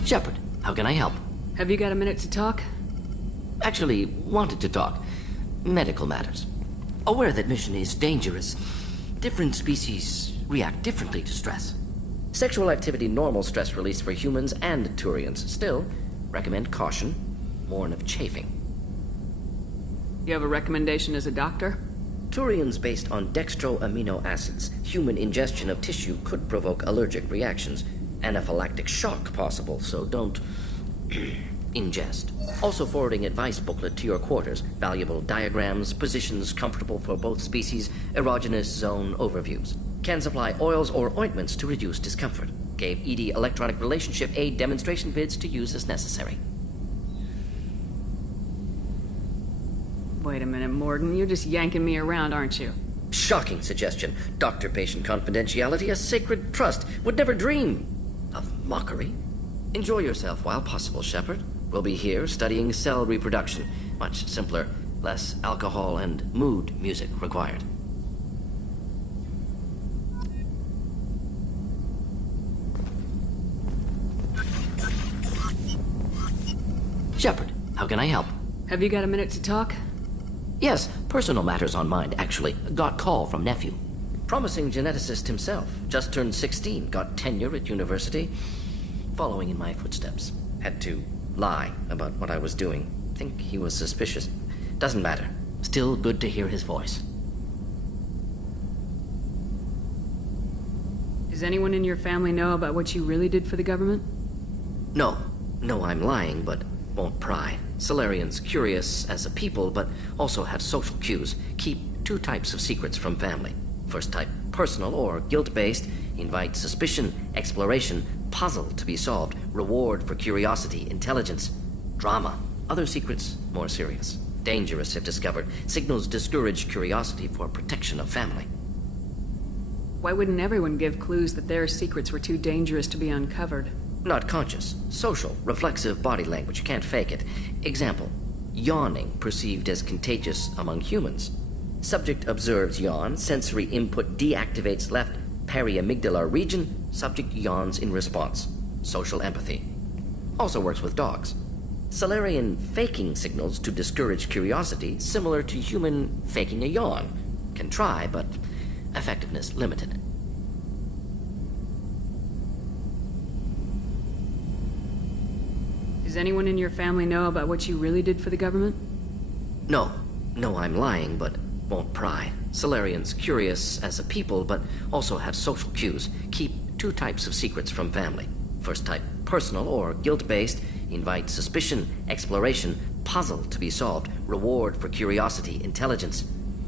Shepard, how can I help? Have you got a minute to talk? Actually, wanted to talk. Medical matters. Aware that mission is dangerous. Different species react differently to stress. Sexual activity normal stress release for humans and Turians. Still, recommend caution. Warn of chafing. You have a recommendation as a doctor? Turians based on dextro amino acids. Human ingestion of tissue could provoke allergic reactions. Anaphylactic shock possible, so don't ingest. Also forwarding advice booklet to your quarters. Valuable diagrams, positions comfortable for both species, erogenous zone overviews. Can supply oils or ointments to reduce discomfort. Gave ED electronic relationship aid demonstration vids to use as necessary. Wait a minute, Morden. You're just yanking me around, aren't you? Shocking suggestion. Doctor-patient confidentiality, a sacred trust. Would never dream of mockery. Enjoy yourself while possible, Shepard. We'll be here studying cell reproduction. Much simpler, less alcohol and mood music required. Shepard, how can I help? Have you got a minute to talk? Yes, personal matters on mind, actually. Got call from nephew. Promising geneticist himself. Just turned 16, got tenure at university. Following in my footsteps. Had to lie about what I was doing. Think he was suspicious. Doesn't matter. Still good to hear his voice. Does anyone in your family know about what you really did for the government? No. No, I'm lying, but won't pry. Solarians curious as a people, but also have social cues. Keep two types of secrets from family. First type, personal or guilt-based. Invite suspicion, exploration, puzzle to be solved, reward for curiosity, intelligence, drama. Other secrets, more serious. Dangerous if discovered. Signals discourage curiosity for protection of family. Why wouldn't everyone give clues that their secrets were too dangerous to be uncovered? Not conscious. Social, reflexive body language. Can't fake it. Example. Yawning perceived as contagious among humans. Subject observes yawn. Sensory input deactivates left periamygdala region. Subject yawns in response. Social empathy. Also works with dogs. Solarian faking signals to discourage curiosity, similar to human faking a yawn. Can try, but effectiveness limited. Does anyone in your family know about what you really did for the government? No. No, I'm lying, but won't pry. Solarians curious as a people, but also have social cues. Keep two types of secrets from family. First type, personal or guilt-based. Invite suspicion, exploration, puzzle to be solved, reward for curiosity, intelligence,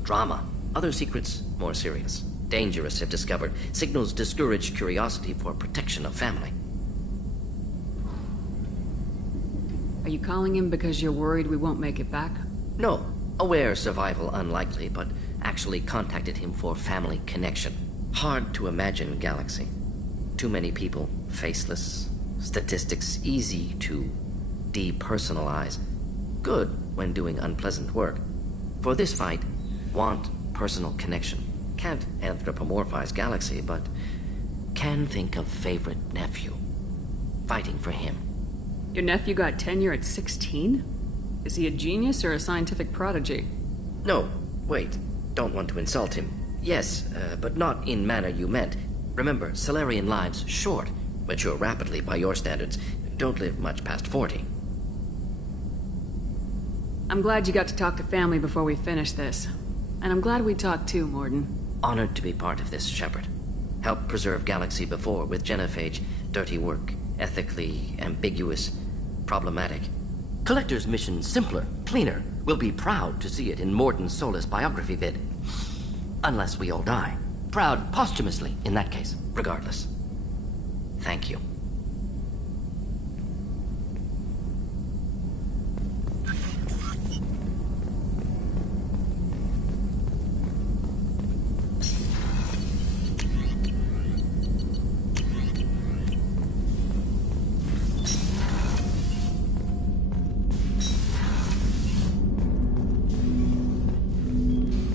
drama. Other secrets, more serious. Dangerous if discovered. Signals discourage curiosity for protection of family. Are you calling him because you're worried we won't make it back? No. Aware survival unlikely, but actually contacted him for family connection. Hard to imagine galaxy. Too many people, faceless. Statistics easy to depersonalize. Good when doing unpleasant work. For this fight, want personal connection. Can't anthropomorphize galaxy, but can think of favorite nephew. Fighting for him. Your nephew got tenure at 16? Is he a genius or a scientific prodigy? No, wait. Don't want to insult him. Yes, but not in manner you meant. Remember, Solarian lives short. Mature rapidly by your standards. Don't live much past 40. I'm glad you got to talk to family before we finish this. And I'm glad we talked too, Morden. Honored to be part of this, Shepard. Helped preserve Galaxy before with genophage. Dirty work. Ethically ambiguous. Problematic. Collector's mission simpler, cleaner. We'll be proud to see it in Morden's Solus biography vid. Unless we all die. Proud posthumously, in that case, regardless. Thank you.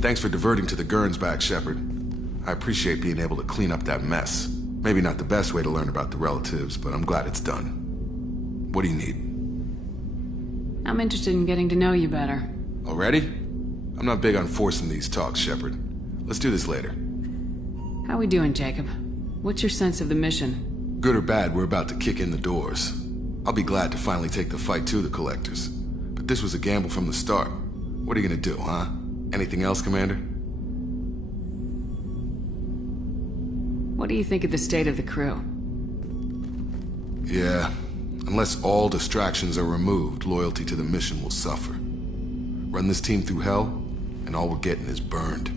Thanks for diverting to the Gurns back, Shepard. I appreciate being able to clean up that mess. Maybe not the best way to learn about the relatives, but I'm glad it's done. What do you need? I'm interested in getting to know you better. Already? I'm not big on forcing these talks, Shepard. Let's do this later. How we doing, Jacob? What's your sense of the mission? Good or bad, we're about to kick in the doors. I'll be glad to finally take the fight to the Collectors. But this was a gamble from the start. What are you gonna do, huh? Anything else, Commander? What do you think of the state of the crew? Yeah. Unless all distractions are removed, loyalty to the mission will suffer. Run this team through hell, and all we're getting is burned.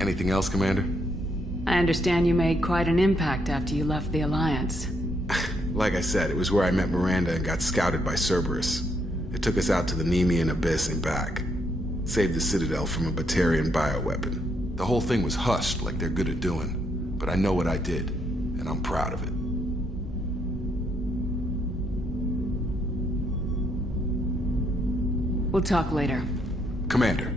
Anything else, Commander? I understand you made quite an impact after you left the Alliance. Like I said, it was where I met Miranda and got scouted by Cerberus. It took us out to the Nemean Abyss and back. Saved the Citadel from a Batarian bioweapon. The whole thing was hushed like they're good at doing. But I know what I did, and I'm proud of it. We'll talk later. Commander.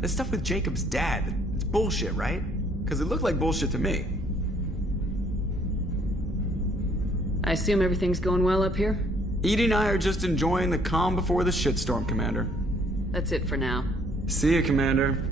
That stuff with Jacob's dad, it's bullshit, right? Because it looked like bullshit to me. I assume everything's going well up here? Edie and I are just enjoying the calm before the shitstorm, Commander. That's it for now. See you, Commander.